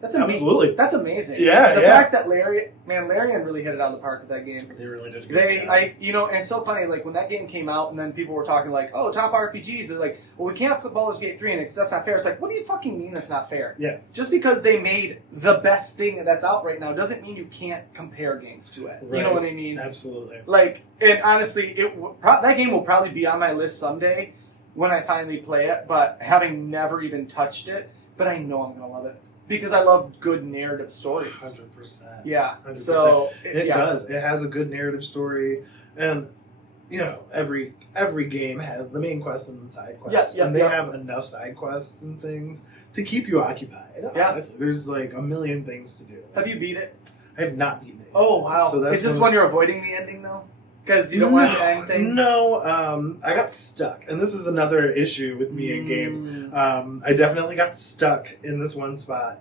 That's Absolutely. That's amazing. Yeah, The yeah. fact that Larian really hit it out of the park with that game. They really did a great job. And it's so funny, like, when that game came out and then people were talking like, oh, top RPGs, they're like, well, we can't put Baldur's Gate 3 in it because that's not fair. It's like, what do you fucking mean that's not fair? Yeah. Just because they made the best thing that's out right now doesn't mean you can't compare games to it. You know Right. what I mean? Absolutely. Like, and honestly, that game will probably be on my list someday when I finally play it, but having never even touched it, but I know I'm going to love it. Because I love good narrative stories. 100%. Yeah. 100%. So It yeah. does. It has a good narrative story, and every game has the main quest and the side quests, Yep, and they yep. have enough side quests and things to keep you occupied. Yeah. Honestly, there's like a million things to do. Have you beat it? I have not beaten it. Oh yet. wow! So that's Is this one you're avoiding the ending though? Because you don't want to end anything. No, I got stuck, and this is another issue with me in games. I definitely got stuck in this one spot,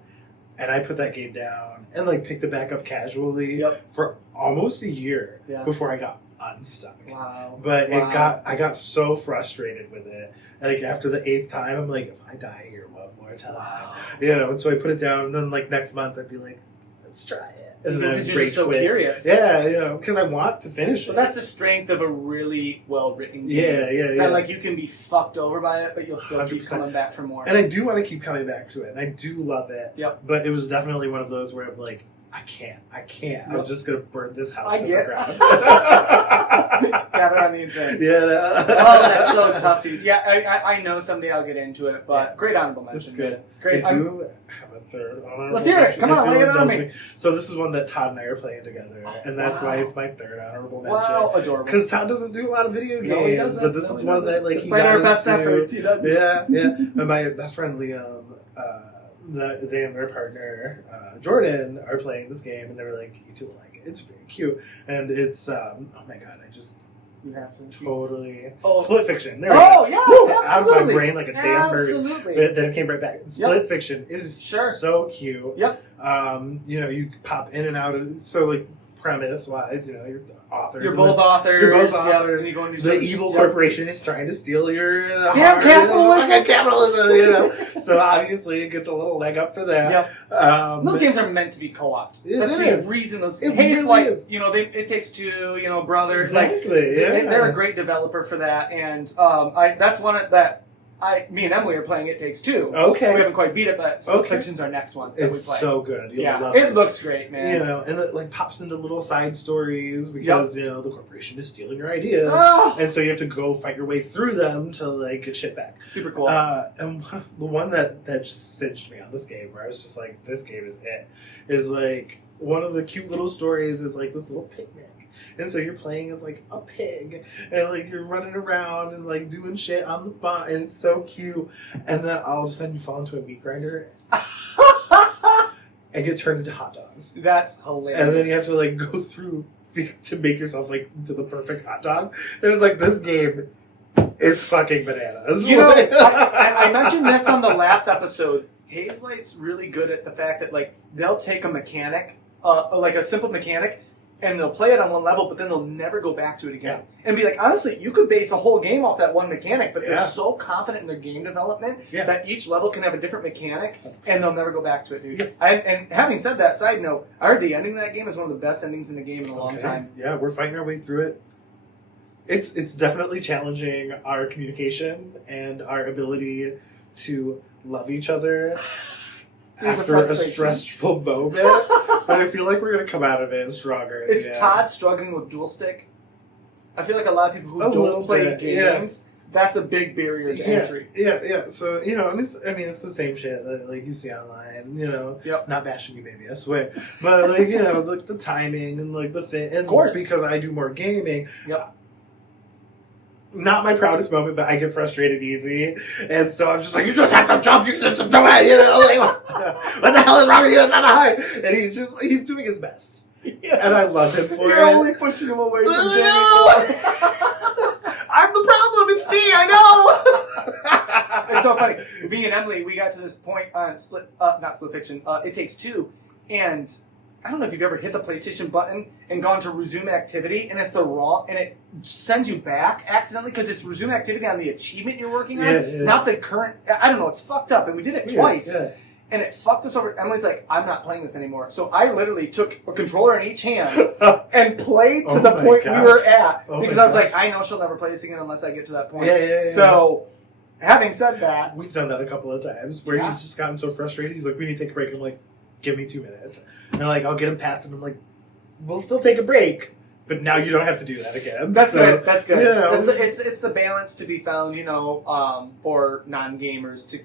and I put that game down and like picked it back up casually Yep. for almost a year Yeah. before I got unstuck. Wow. But I got so frustrated with it. Like after the 8th time, I'm like, if I die here one more time, and so I put it down. And then like next month, I'd be like, let's try it. And then Because you're just so curious. Yeah, because I want to finish it. But that's the strength of a really well-written game. Yeah. That, like, you can be fucked over by it, but you'll still keep 100%. coming back for more. And I do want to keep coming back to it, and I do love it. Yep. But it was definitely one of those where I'm like, I can't. Yep. I'm just gonna burn this house I to get the ground. Gather on the insurance. Yeah. Oh, that's so tough, dude. Yeah, I know someday I'll get into it, but great honorable mention. It's good. Great. I do have a third honorable Let's hear it. mention, Come on, if lay you'll it on indulge me. So this is one that Todd and I are playing together, and that's why it's my third honorable mention. Wow, adorable. Because Todd doesn't do a lot of video games, No, he doesn't. but this is one that like despite he got our best into. efforts, he doesn't. Yeah. And my best friend Liam. They and their partner Jordan are playing this game, and they were like, "You two will like it. It's very cute, and it's oh my god, I just You have to totally Oh. Split Fiction. There we go. yeah, Woo! absolutely. Out of my brain like a damn bird. Absolutely. But then it came right back. Split Fiction. It is so cute. Yep. You pop in and out of like premise wise, you're authors. You're both authors. You're both Yep. authors. And you go into The evil corporation is trying to steal your damn capitalism. Capitalism. So obviously it gets a little leg up for that. Yep. Those games are meant to be co-oped. That's the reason those. It Hey, it's really like is. It Takes Two. Brothers. Exactly. They're a great developer for that, and that's one that. Me and Emily are playing It Takes Two. Okay. We haven't quite beat it, but Split Fiction's our next one that we It's play. so good. You'll love it looks great, man. And it like pops into little side stories because the corporation is stealing your ideas, and so you have to go fight your way through them to like get shit back. Super cool. And the one that just cinched me on this game, where I was just like, this game is it, is like one of the cute little stories is like this little picnic. And so you're playing as like a pig, and like you're running around and like doing shit on the bot, and it's so cute. And then all of a sudden you fall into a meat grinder and get turned into hot dogs. That's hilarious. And then you have to like go through to make yourself like into the perfect hot dog. And it was like, this game is fucking bananas. I mentioned this on the last episode. Hazelight's really good at the fact that like they'll take a mechanic, like a simple mechanic, and they'll play it on one level, but then they'll never go back to it again. And be like, honestly, you could base a whole game off that one mechanic, but they're so confident in their game development that each level can have a different mechanic, and they'll never go back to it, dude. And having said that, side note, I heard the ending of that game is one of the best endings in the game in a long time. Yeah, we're fighting our way through it. It's definitely challenging our communication and our ability to love each other after a stressful moment. But I feel like we're going to come out of it stronger. Is Todd struggling with dual stick? I feel like a lot of people who don't play games, that's a big barrier to entry. Yeah. So, and it's the same shit that like you see online, not bashing you, baby, I swear. But like, like the timing and like the thing. And of course, because I do more gaming. Not my proudest moment, but I get frustrated easy. And so I'm just like, you just have to jump, you just do it, like, what the hell is wrong with you? It's not hard. And he's doing his best. And I love him for it. You're only pushing him away from Danny. I'm the problem, it's me, I know! It's so funny. Me and Emily, we got to this point on not Split Fiction, It Takes Two, and I don't know if you've ever hit the PlayStation button and gone to resume activity, and it's the wrong, and it sends you back accidentally because it's resume activity on the achievement you're working on, not the current. I don't know. It's fucked up, and we did it twice, and it fucked us over. Emily's like, "I'm not playing this anymore." So I literally took a controller in each hand and played to the point we were at because I was like, "I know she'll never play this again unless I get to that point." So, having said that, we've done that a couple of times where he's just gotten so frustrated. He's like, "We need to take a break." I'm like, give me 2 minutes. And I'll get him past it. I'm like, we'll still take a break, but now you don't have to do that again. That's good. That's good. It's the balance to be found, for non-gamers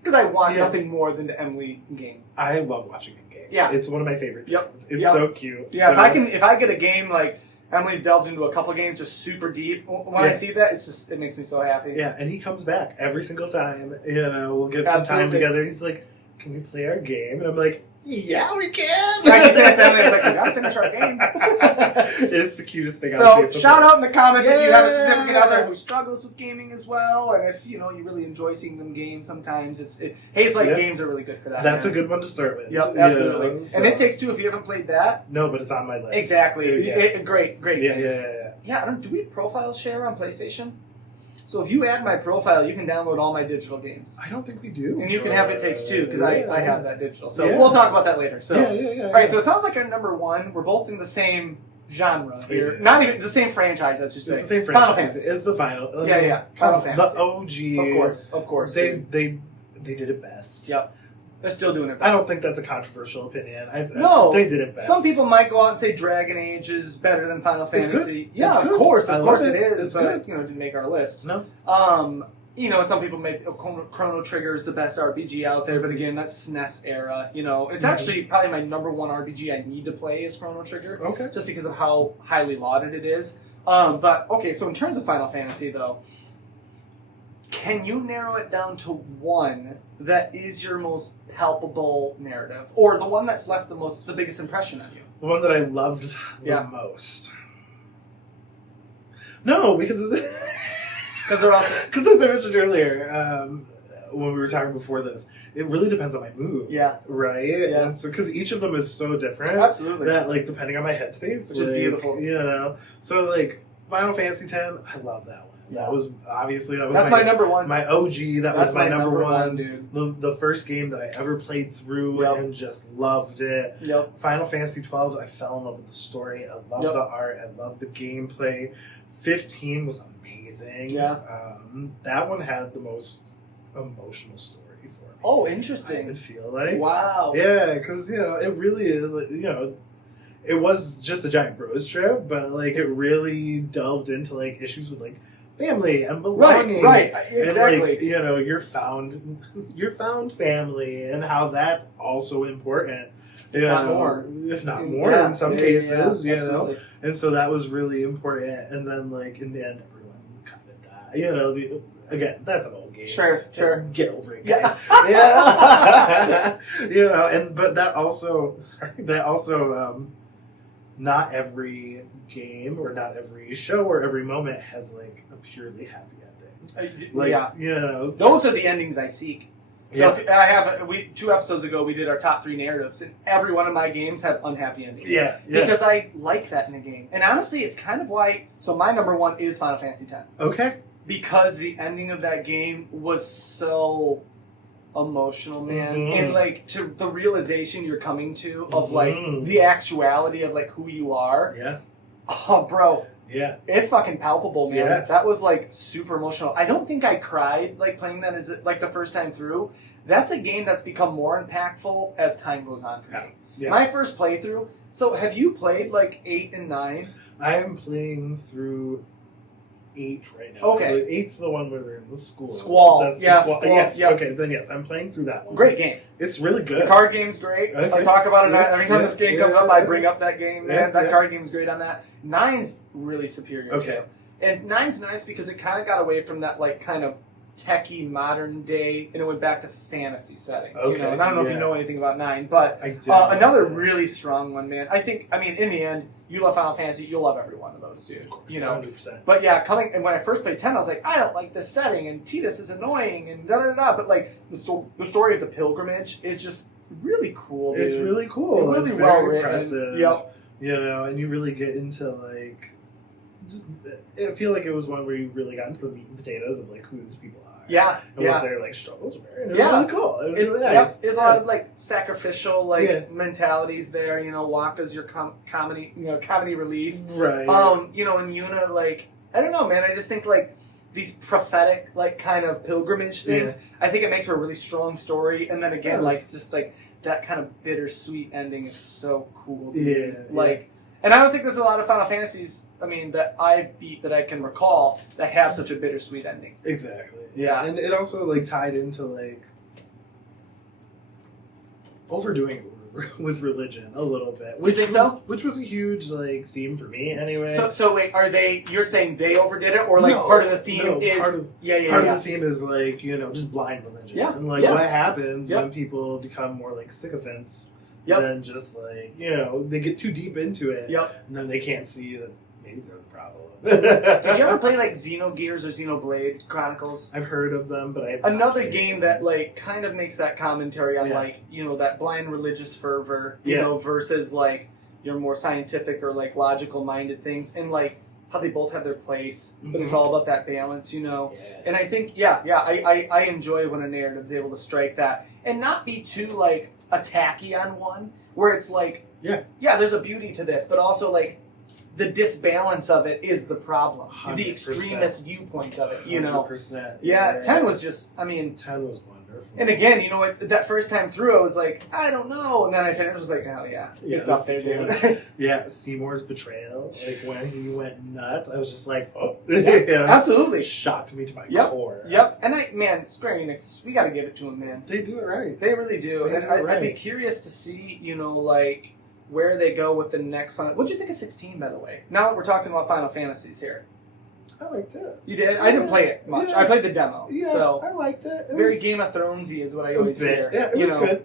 because I want nothing more than the Emily game. I love watching him game. Yeah. It's one of my favorite games. It's so cute. Yeah, if I get a game like Emily's delved into a couple games just super deep. When I see that, it makes me so happy. Yeah, and he comes back every single time. We'll get some time together. He's like, can we play our game? And I'm like, yeah, we can. I can say it to Emily. I was like, we gotta finish our game. It's the cutest thing. So shout out in the comments if you have a significant other who struggles with gaming as well, and if you really enjoy seeing them game. Sometimes Hazelight's games are really good for that. That's a good one to start with. Yep, absolutely. And It Takes Two. If you haven't played that, no, but it's on my list. Exactly. Great. Yeah. do we profile share on PlayStation? So if you add my profile, you can download all my digital games. I don't think we do. And you can have It Takes Two, because I have that digital. So Yeah. we'll talk about that later. So, Yeah. all right, so it sounds like our number one, we're both in the same genre here. Yeah. Not even the same franchise, I should say. It's the same Final franchise. Fantasy. It's the final. Yeah. Final Fantasy. The OG. Of course. They did it best. Yep. They're still doing it best. I don't think that's a controversial opinion. No. They did it best. Some people might go out and say Dragon Age is better than Final It's Fantasy. good. Yeah, It's of good. course I love it it. is. It's but good. it didn't make our list. No. Some people may Chrono Trigger is the best RPG out there, but again, that's SNES era. It's actually probably my number one RPG I need to play is Chrono Trigger. Okay. Just because of how highly lauded it is. But okay, so in terms of Final Fantasy though, can you narrow it down to one that is your most palpable narrative, or the one that's left the biggest impression on you? The one that I loved the most. No, because they're also as I mentioned earlier, when we were talking before this, it really depends on my mood. Yeah. Right? Yeah. And so, because each of them is so different. Absolutely. That, depending on my headspace. Which is beautiful. So, Final Fantasy X, I love that one. Yeah. That was, obviously, that's my number one. My OG, that's was my number one. dude. The first game that I ever played through and just loved it. Yep. Final Fantasy XII, I fell in love with the story. I loved the art. I loved the gameplay. 15 was amazing. Yeah. That one had the most emotional story for me. Oh, interesting. I would feel like. Wow. Yeah, because, it really is, it was just a giant bros trip, but, it really delved into, issues with, family and belonging. Right, exactly. And, your found family and how that's also important. If not more in some cases, absolutely. And so that was really important. And then, in the end, everyone kind of died. Again, that's an old game. Sure. Get over it, guys. Yeah. But that also, not every game or not every show or every moment has, a purely happy ending. Those are the endings I seek. So Yeah. I have 2 episodes ago we did our top 3 narratives, and every one of my games had unhappy endings. Yeah. Because I like that in a game, and honestly, it's kind of why. So my number one is Final Fantasy X. Okay. Because the ending of that game was so emotional, man, and to the realization you're coming to of the actuality of the who you are. Yeah. Oh, bro. Yeah. It's fucking palpable, man. Yeah. That was super emotional. I don't think I cried playing that as the first time through. That's a game that's become more impactful as time goes on for me. Yeah. My first playthrough. So have you played 8 and 9? I am playing through 8 right now. Okay. 8's the one where they're in the school. Squall. That's Yeah, the Squall. Squall. Yes. Yep. Okay. Then yes, I'm playing through that one. Great game. It's really good. The card game's great. Okay. I talk about it Yeah, every time yeah, this game yeah, comes up. yeah, I yeah. bring up that game, man. Yeah, That yeah. card game's great on that. 9's really superior Okay. too. And 9's nice because it kind of got away from that kind of techie modern day, and it went back to fantasy settings. Okay, And I don't know if you yeah. know anything about 9, but I did. another really strong one, man. I mean, in the end, you love Final Fantasy, you'll love every one of those, dude. Of course. 100%. 100%. But yeah, and when I first played 10, I was like, I don't like this setting, and Tidus is annoying, and da da da. But the story of the pilgrimage is just really cool, dude. It's really cool. It's really very well written. impressive. Yep. And you really get into just. I feel like it was one where you really got into the meat and potatoes of who these people are. Yeah. And what their struggles were. And it was Yeah. really cool. It was really Yep, nice. there's a lot of sacrificial Yeah. mentalities there. Waka's your comedy, comedy relief. Right. And Yuna, I don't know, man. I just think these prophetic kind of pilgrimage things. Yeah. I think it makes for a really strong story. And then again, Yes. just that kind of bittersweet ending is so cool. Dude. Yeah. And I don't think there's a lot of Final Fantasies, that I've beat that I can recall that have such a bittersweet ending. Exactly. Yeah. And it also tied into overdoing it with religion a little bit. You think so? Which was a huge theme for me anyway. So wait, you're saying they overdid it, or No, part of the theme no, is part of the theme is just blind religion. Yeah, And yeah. what happens Yep. when people become more sycophants. Yep. Then just they get too deep into it. Yep. And then they can't see that maybe they're the problem. Did you ever play Xenogears or Xenoblade Chronicles? I've heard of them, but I have Another not game played that kind of makes that commentary on that blind religious fervor, versus your more scientific or logical minded things, and how they both have their place, but it's Mhm. all about that balance, you know. Yeah. And I think, I enjoy when a narrative's able to strike that and not be too like attacky on one, where it's like, yeah, there's a beauty to this, but also like the disbalance of it is the problem, 100%. the extremist viewpoint of it, you know. 100%. Yeah, 10 was just, I mean, 10 was wonderful. and again, you know, that first time through, I was like, I don't know, and then I finished, I was like, oh yeah, it's up there, dude. Yeah, Seymour's betrayal, like when he went nuts, I was just like, oh, Absolutely. Shocked me to my core. Yep, and Square Enix, we got to give it to them, man. They do it right. They really do, They and do it right. I'd be curious to see, you know, like where they go with the next Final. What'd you think of 16, by the way? Now that we're talking about Final Fantasies here, I liked it. you did. I didn't play it much. Yeah. I played the demo, Yeah, so I liked it. It very was Game of Thronesy is what I a always bit. hear. Yeah, it you was know? good.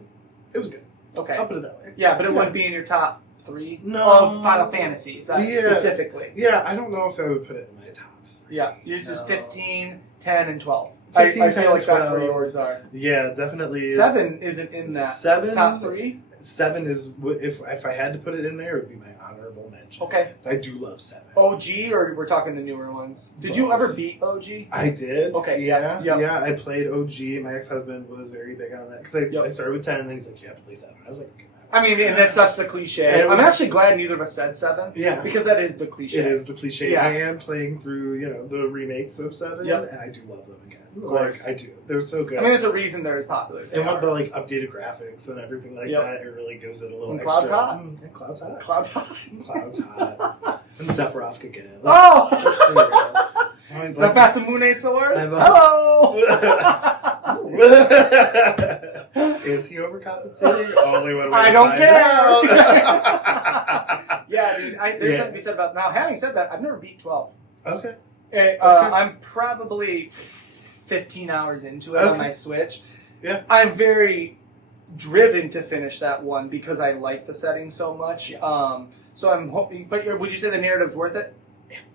It was good. Okay, I'll put it that way. yeah, but it Yeah. wouldn't be in your top 3 No. of Final Fantasies specifically. Yeah, I don't know if I would put it in my top 3. Yeah, yours is No. 15, 10, and 12. 15, I 10, feel like that's 12. where yours are. Yeah, definitely. 7 isn't in that 7 top 3. 7 is if I had to put it in there, it would be my honorable mention. Okay. So I do love 7. OG, or we're talking the newer ones? Did you Both. ever beat OG? I did. Okay, Yeah. yeah. Yeah. I played OG. My ex-husband was very big on that because Yep. I started with 10, and then he's like, "You have to play 7." I was like, okay. I mean, and that's such the cliche. And it was- I'm actually glad neither of us said 7. Yeah. Because that is the cliche. It is the cliche. Yeah. I am playing through, the remakes of 7, Yep. and I do love them again. Of course. Like, I do. They're so good. I mean, there's a reason they're as popular as they and with are. the updated graphics and everything like Yep. that, it really gives it a little And extra. Cloud's hot. And Cloud's hot. Cloud's hot. Cloud's hot. And Sephiroth could get it. Oh! Always The like Fasamune sword? I've, Hello! Is he overcompensating? Only when we I don't find care. out. Yeah, dude. There's something to be said about. Now, having said that, I've never beat 12. Okay. I'm probably 15 hours into it on my Switch. Yeah. I'm very driven to finish that one because I like the setting so much. So I'm hoping. But would you say the narrative's worth it?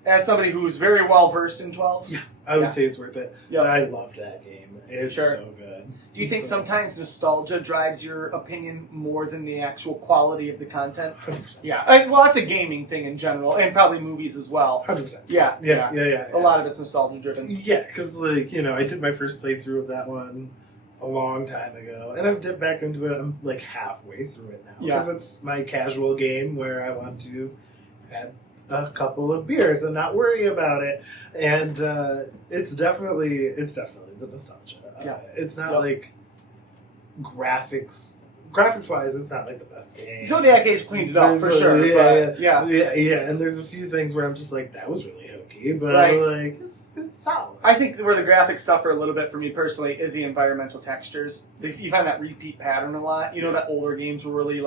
As somebody who's very well versed in 12? Yeah. I would say it's worth it. Yeah. I loved that game. It's Sure. so good. Do you think sometimes nostalgia drives your opinion more than the actual quality of the content? 100%. Yeah. Well, that's a gaming thing in general, and probably movies as well. 100%. Yeah. Yeah. A lot of it's nostalgia driven. Yeah, because I did my first playthrough of that one a long time ago, and I've dipped back into it. I'm like halfway through it now because it's my casual game where I want to add a couple of beers and not worry about it. And it's definitely the nostalgia. Yeah. It's not like graphics wise, it's not like the best game. Zodiac Age cleaned it up for sure. Yeah. And there's a few things where I'm just like, that was really hokey, but Right. it's solid. I think where the graphics suffer a little bit for me personally is the environmental textures. You find that repeat pattern a lot. You know that older games were really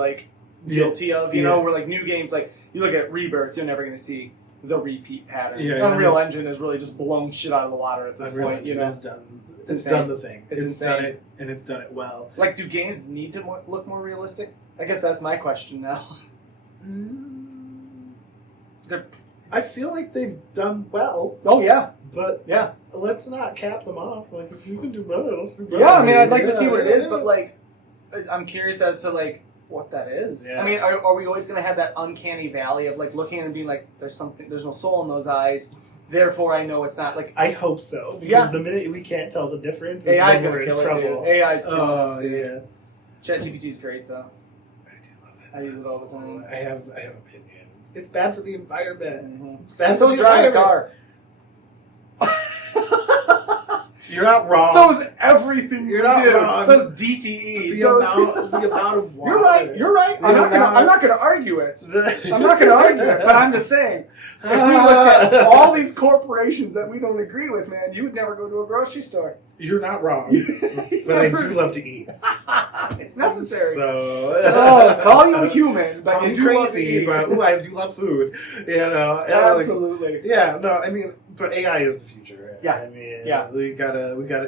guilty of. You know, where new games you look at Rebirth, you're never going to see the repeat pattern. Yeah, Unreal Engine has really just blown shit out of the water at this Unreal point. Engine has done. It's insane. done the thing. It's It's done insane. it, and it's done it well. Do games need to look more realistic? I guess that's my question now. I feel like they've done well, Oh yeah, but yeah. let's not cap them off. If you can do better, let's do better. Yeah, I mean, I'd like to see what it is, Yeah. but I'm curious as to what that is. Yeah. I mean, are we always going to have that uncanny valley of looking and being like, there's no soul in those eyes, therefore I know it's not I hope so, because Yeah. the minute we can't tell the difference, is AI's when going we're to in kill it, trouble. dude. AI's killing us, Oh dude. yeah, ChatGPT's great though. I do love it. I use it all the time. I have opinions. It's bad for the environment. Mm-hmm. It's bad So for is the driving a environment. car. You're not wrong. So is everything You're you not do. wrong. So is DTE. the So amount of water. You're right. You're right. I'm not gonna argue it. I'm not going to argue it, but I'm just saying, if we look at all these corporations that we don't agree with, man, you would never go to a grocery store. You're not wrong. But I do love to eat. It's necessary. So Call you a human, but call you me do love to crazy, eat. but I do love food. Absolutely. I mean, but AI is the future. Yeah. I mean, Yeah. we gotta.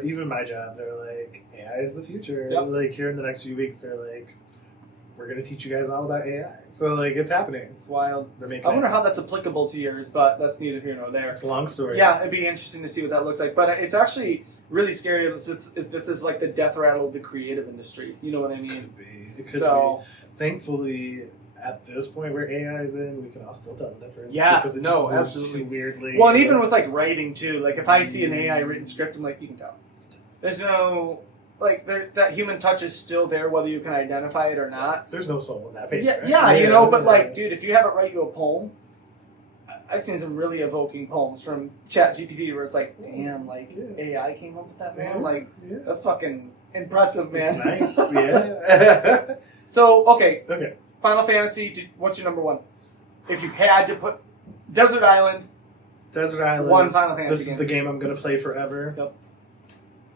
Even my job, they're like, AI is the future. Yep. Here in the next few weeks, they're like, we're gonna teach you guys all about AI. So it's happening. It's wild. They're making. I wonder how that's applicable to yours, but that's neither here nor there. It's a long story. Yeah, it'd be interesting to see what that looks like. But it's actually really scary. This is like the death rattle of the creative industry. You know what I mean? It could be. It could So be. Thankfully, at this point where AI is in, we can all still tell the difference. Yeah, because it no, just moves absolutely. too weirdly. Well, and even with like writing too, like if I see an AI written script, I'm like, you can tell. There's no like that human touch is still there, whether you can identify it or not. There's no soul in that paper. Yeah, you know, but like, dude, if you have it write you a poem, I've seen some really evoking poems from ChatGPT where it's like, damn, like AI came up with that, man. Like, that's fucking impressive, man. It's nice, yeah. So, okay, Okay. Final Fantasy. What's your number one? If you had to put Desert Island, Desert Island. one Final Fantasy This game. is the game I'm going to play forever. Yep.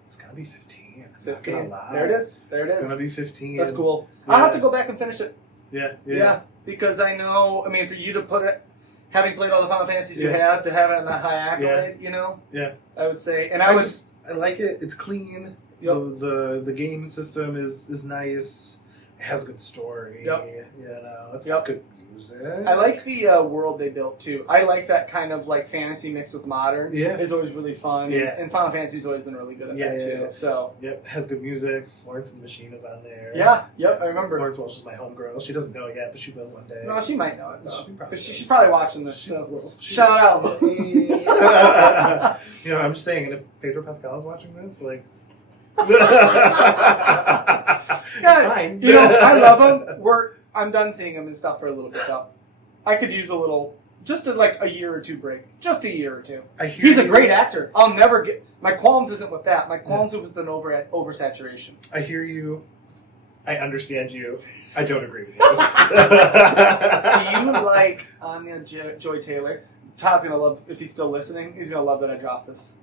It's going to be 15. It's 15. not gonna lie. There it is. There it It's is. going to be 15. That's cool. Yeah. I'll have to go back and finish it. Yeah. Because I know, I mean, for you to put it, having played all the Final Fantasies you Yeah. have, to have it on a high accolade, you know? Yeah. I would say. And I I like it. It's clean. Yep. The game system is nice. It has a good story. Yep. You know, it's Yep. good music. I like the world they built too. I like that kind of like fantasy mixed with modern. Yeah. Is always really fun. Yeah. And Final Fantasy's always been really good at that too. Yeah. So Yep, it has good music. Florence and the Machine is on there. yeah, yep, I remember. Florence Welch is my homegirl. She doesn't know it yet, but she will one day. No, she might know it though. She probably But will. she's probably watching this. She So will. shout out. You know, I'm just saying, and if Pedro Pascal is watching this, like, it's fine. You know, I love him. I'm done seeing him and stuff for a little bit though. I could use a little, just like a year or two break. Just a year or two. I hear He's a you. great actor. I'll never get, my qualms isn't with that. My qualms is with an oversaturation. I hear you. I understand you. I don't agree with you. Do you like Anya Joy Taylor? Todd's gonna love, if he's still listening, he's gonna love that I dropped this.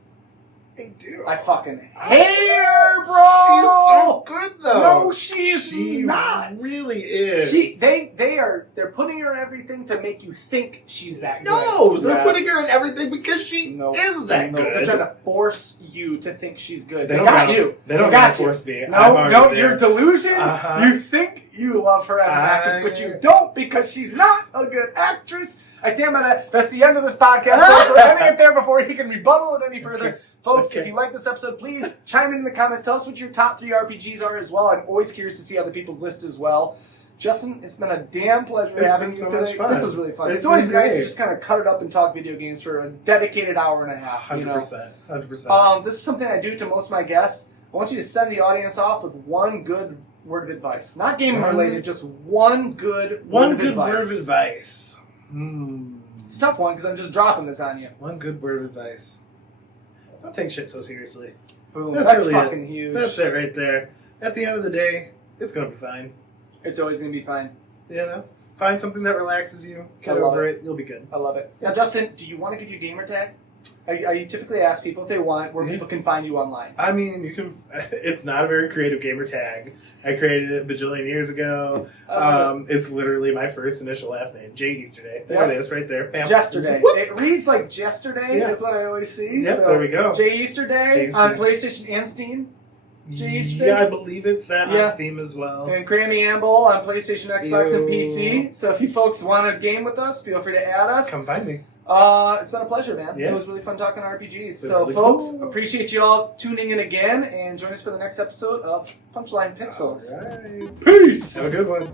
I do. I fucking hate her, bro! She's so good, though. No, she's she not. really is. They're putting her in everything to make you think she's that good. No, they're Yes. putting her in everything because she No. is that No, good. they're trying to force you to think she's good. They They don't got gotta- you. They don't got gotta you. force me. I'm No, already your there. delusion. Uh-huh. You think you love her as an actress, but you don't because she's not a good actress. I stand by that. That's the end of this podcast. Folks. We're ending it there before he can rebuttal it any further. Okay. Folks, Okay. if you like this episode, please chime in the comments. Tell us what your top 3 RPGs are as well. I'm always curious to see other people's list as well. Justin, it's been a damn pleasure It's having been you so today. much fun. This was really fun. It's It's always been nice to great. just kind of cut it up and talk video games for a dedicated hour and a half. 100%. 100%. This is something I do to most of my guests. I want you to send the audience off with one good word of advice. Not gaming related, just one good One word of good advice. word of advice. It's a tough one because I'm just dropping this on you. One good word of advice. Don't take shit so seriously. Boom. That's That's really fucking huge. That's it right there. At the end of the day, it's gonna be fine. It's always going to be fine. You know? Find something that relaxes you. Get I love over it. You'll be good. I love it. Now, Justin, do you want to give your gamer tag? I typically ask people if they want where people can find you online. I mean, you can. It's not a very creative gamer tag. I created it a bajillion years ago. It's literally my first initial last name, Jay Easterday. There it is, right there. Bam. Yesterday. Whoop. It reads like yesterday. Yeah. Is what I always see. Yep, So, there we go. Jay Easterday Jay on Easterday. PlayStation and Steam. Jay Easterday? Yeah, I believe it's that Yeah. on Steam as well. And Grammy Amble on PlayStation, Xbox, and Ew. PC. So if you folks want to game with us, feel free to add us. Come find me. It's been a pleasure, man. Yeah. It was really fun talking RPGs. It's been So, really folks, cool. appreciate you all tuning in again and join us for the next episode of Punchline Pixels. All right. Peace! Have a good one.